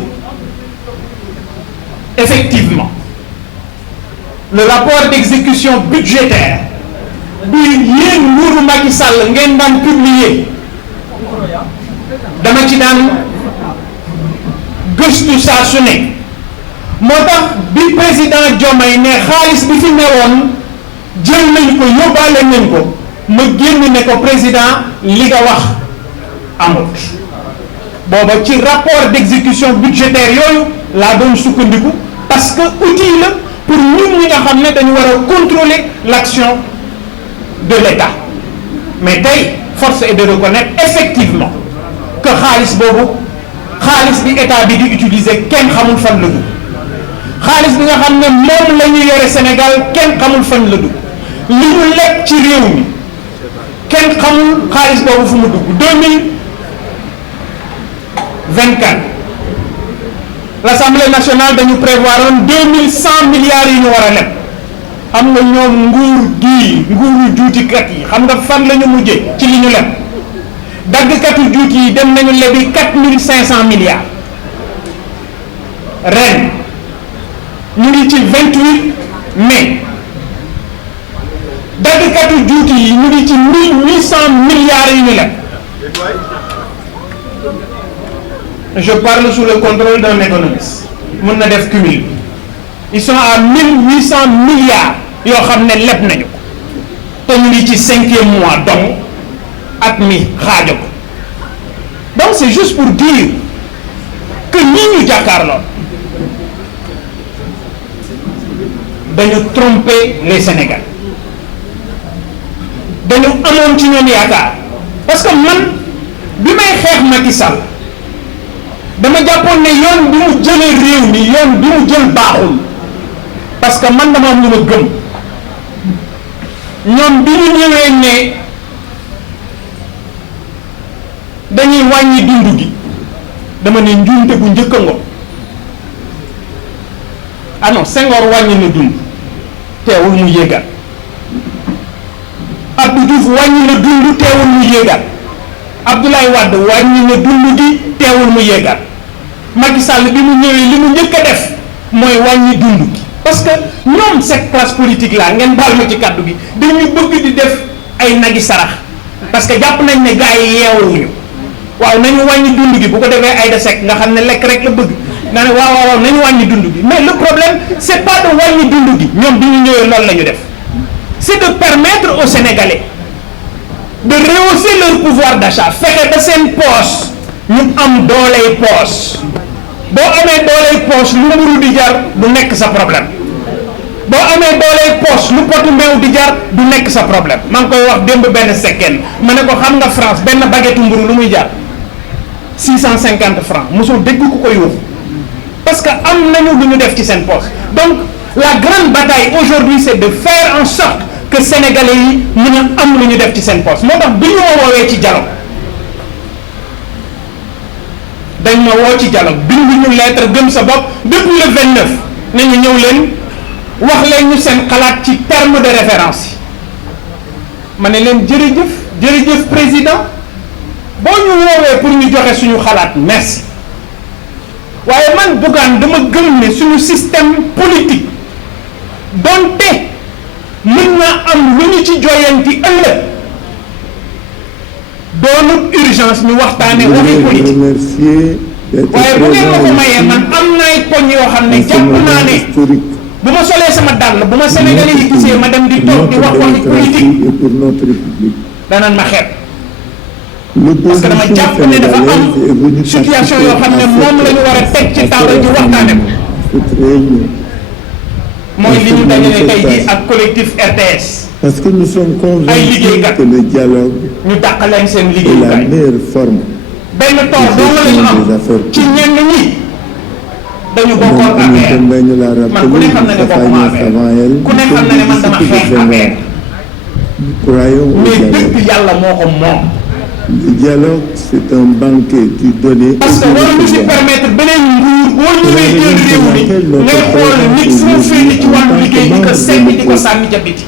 effectivement le rapport d'exécution budgétaire bi yéen nguuru Macky Sall ngeen daan publier dama ci daan gëstu saa su ne moo tax bi président Diomaye ne xaalis bi fi newoon jël nañ ko yóbbaale nañ ko ma génn ne ko président li nga wax amut booba ci rapport d'exécution budgétaire yooyu laa doon sukkandiku parce que outil la pour ñun ñi nga xam ne dañu war a contrôler l'action de l'État mais tey force est de reconnaître effectivement que xaalis boobu xaalis bi état bi di utiliser kenn xamul fan la dugg xaalis bi nga xam ne moom la ñu yore Sénégal kenn xamul fan la dugg li ñu lekk ci réew mi kenn xamul xaalis boobu fu mu dugg 2024 l'Assemblée nationale dañu prévoir 2100 milliards yi ñu war a leb xam nga ñoom nguuru juutikat yi xam nga fan la ñu mujjee ci li ñu leb daggkatu juuti yi dem nañu lebi 4500 milliards ren ñu ngi ci 28 mai daggkatu juuti yi ñu ngi ci 1800 milliards yi ñu leb. Je parle sous le contrôle d'un économiste mën na def cumul ils sont à 1800 milliards yoo xam ne leb nañu ko te ñu ngi ci 5e mois donc at mi xaajo ko donc c'est juste pour dire que ñii ñu jàkkaarloo dañu tromper les Sénégalais dañu amoon ci ñoom yaakaar parce que man bi may xeex Macky Sall dama jàppoon ne yoon bi mu jëlee réew mi yoon bi mu jël baaxul parce que man dama am lu ma gëm ñoom bi ñu ñëwee ne dañuy wàññi dund gi dama ne njuumte bu njëkk a ngo ah non Senghor wàññi na dund teewul mu yéegal Abdou Diouf wàññi na dund teewul mu yéegal Abdoulaye Wade wàññi na dund gi teewul mu yéegal Macky Sall bi mu ñëwee li mu njëkk a def mooy wàññi dund gi parce que ñoom cette classe politique là ngeen baal ma ci kàddu gi dañuy bëgg di def ay nagi sarax parce que jàpp nañ ne gars yi yeewuñu waaw nañu wàññi dund gi bu ko defee ay de sec nga xam ne lekk rek la bëgg nga ne waaw nañu wàññi dund gi mais le problème c'est pas de wàññi dund gi ñoom bi ñu ñëwee loolu la ñu def c'est de permettre aux Sénégalais de rehausser leur pouvoir d'achat fexe ba seen poche ñu am dooley poche boo amee dooley poche lu mburu di jar du nekk sa problème boo amee dooley poche lu potu meew di jar du nekk sa problème maa ngi koy wax démb benn sekkeen ma ne ko xam nga France benn baguette mburu lu muy jar 650 francs mosoo dégg ku ko yuuxu parce que am nañu lu ñu def ci seen poche donc la grande bataille aujourd'hui c'est de faire en sorte que sénégalais yi mën a am lu ñu def ci seen poche moo tax bi ñu ma woowee ci dialogue dañ ma woo ci dialogue bindu ñu lettre gëm sa bopp depuis le 29 ne ñu ñëw leen wax leen ñu seen xalaat ci terme de référence yi ma ne leen jërëjëf président boo ñu woowee pour ñu joxe suñu xalaat merci waaye man Bougane dama gëm ne suñu système politique donte mën na am lu ñu ci joyanti ëllëg doonut urgence ñu waxtaane waxi politique waaye bu ngeen ma ko mayee man am na ay poñ yoo xam ne jàpp naa ne bu ma solee sama dàll bu ma Sénégalais yi gisee ma dem di toog di wax waxi politique danaan ma xeeb parce que dama jàpp ne dafa am situation yoo xam ne moom la ñu war a teg ci table ji waxtaane ko mooy li ñu dajale tey jii ak collectif RTS. Parce que nous sommes convaincus que le dialogue ñu dàq leen seen est la liggéeyukaay meilleure forme benn tool dong la ñu am ci ñenn ñi dañu bokkoon affaire man ku ne xam na ne bokkuma affaire ku ne xam na ne man dama xeex affaire mais dëgg yàlla moo ko moom. Le dialogue c'est un banquet du donner. parce que waruñu si permettre beneen nguur boo ñëwee jël réew mi ngay xool nit fu mu féete ci wàllu liggéey di ko seppi di ko sànni ca biti.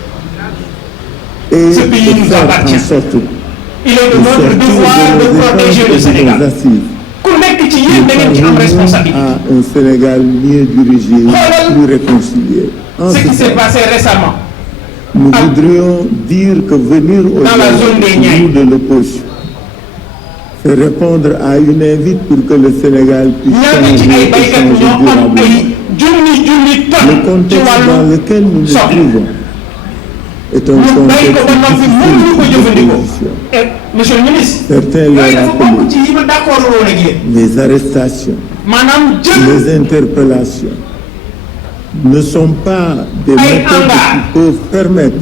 Ce pays nous appartient. Il est de notre devoir de protéger le Sénégal. ku nekk ci yéen da ngeen ci am responsabilité. Un Sénégal mieux dirigé, plus réconcilié. Ce qui s'est passé récemment. Nous voudrions dire que venir au de l'opposition, c'est répondre à une invite pour que le Sénégal puisse changer durablement. Le contexte dans lequel nous nous trouvons est un contexte difficile. Monsieur le ministre, certains l'ont rappelé, les arrestations, les interpellations ne sont pas des méthodes qui peuvent permettre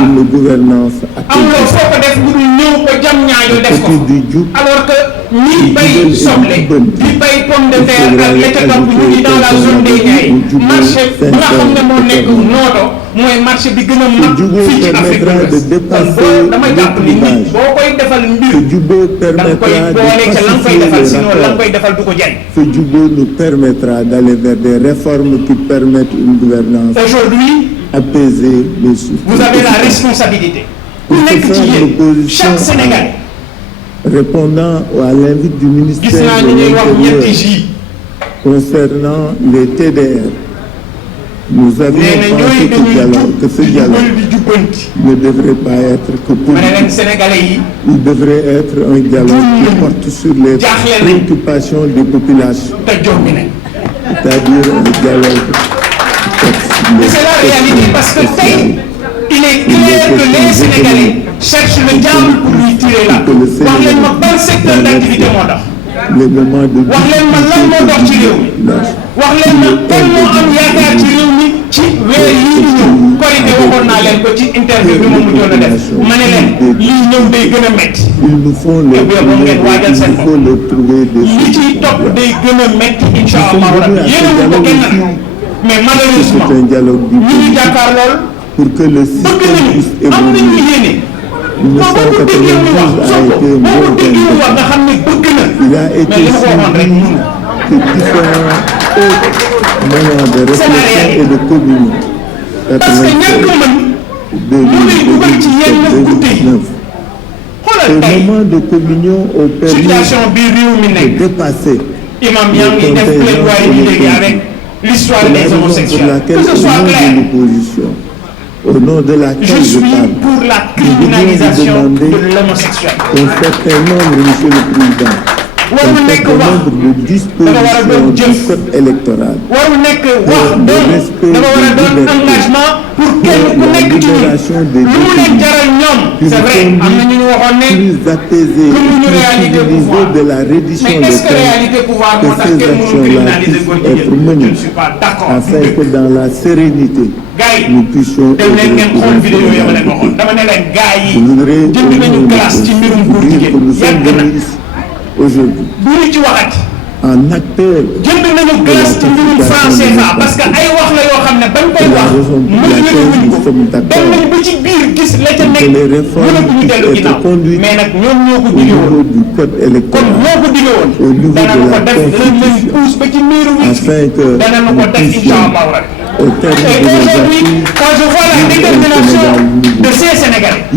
une gouvernance côté du Diouf, alors que ñi bay soble di bay pomme de terre ak la ca topp ñu ngi dans la zone des Niayes marché ba nga xam ne moo nekk Nooto mooy marché bi gën a mag fii ci Afrique de l'Ouest kon dama jàpp ni nit boo koy defal mbir da nga koy boole ca la nga koy defal sinon la nga koy defal du ko jariñ. Ce jubo nous permettra d'aller vers des réformes qui permettent une gouvernance aujourd'hui apaisée mais surtout vous avez la responsabilité ku nekk ci yéen chaque Sénégalais répondant à l'invite du ministère gis naa ni ñuy wax ñetti ji concernant les TDR. Nous avions pensé que ce dialogue ne devrait pas être que politique. Il devrait être un dialogue qui porte sur les préoccupations des populations. C'est-à-dire un dialogue. C'est la réalité parce que il est clair que les Sénégalais cherchent le diable pour lui tirer là. Wax leen ma ban secteur d'activité moo tax. Les moments de wax leen ma lan moo dox ci réew mi. wax leen ma kan moo am yaakaar ci réew mi ci weer yii di ñëw. Korité waxoon naa leen ko ci interview bi ma mujjoon a def ma ne leen lii ñëw day gën a métti. Il nous faut le trouver des li ciy topp day gën a métti incha allah rabbi yéen a ko kenn mais malheureusement ñu ngi jàkkaar lool. Pour que le système puisse évoluer. 1992 a été un bon il a été suivi de différents moments de réflexion et de communion. 2019. Ce moment de communion au permis de dépasser le contexte l'histoire des homosexuels. Que ce soit clair. Au nom de laquelle je suis pour la criminalisation de l'homosexuel. Un certain nombre, Monsieur le Président, un certain nombre de dispositions du code électoral. Le respect engagement pour que libération des c'est vrai, plus apaisée, plus civilisée de la reddition des peines, que ces actions-là puissent être menées afin que dans la sérénité nous puissions je voudrais dire que nous sommes venus aujourd'hui en acteur jënd nañu glace ci mbirum français parce que ay wax la yoo xam ne bañ koy wax mënuñu ko dem nañ ba ci biir gis la ca nekk mënaguñu dellu ginnaaw mais nag ñoom ñoo ko dige woon kon ñoo ko dige woon danañu ko def danañ leen pousse ba ci miiru wi danañu ko def incha allah et aujourd'hui quand je vois la détermination de ces Sénégalais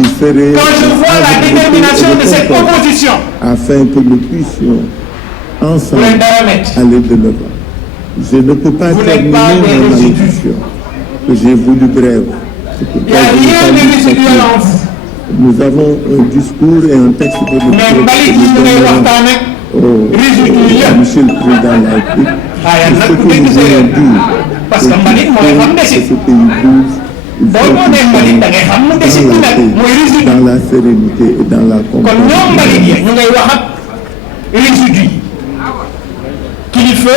quand je vois la détermination de cette opposition afin que nous puissions ensemble aller de l'avant. Je ne peux pas terminer mon allocution que j'ai voulu brève. Il n'y a rien de résiduel en vous. Nous avons un discours et un texte de notre Monsieur le Président de la République. Ce que nous voulons dire, parce que Malik mooy xam desit ce pays bouge, boo ñëwee Malik da ngay xam mu desit bi nag mooy résidu dans la sérénité et dans la kon ñoom Malik yi ñu ngay wax ak résidu yi kilifa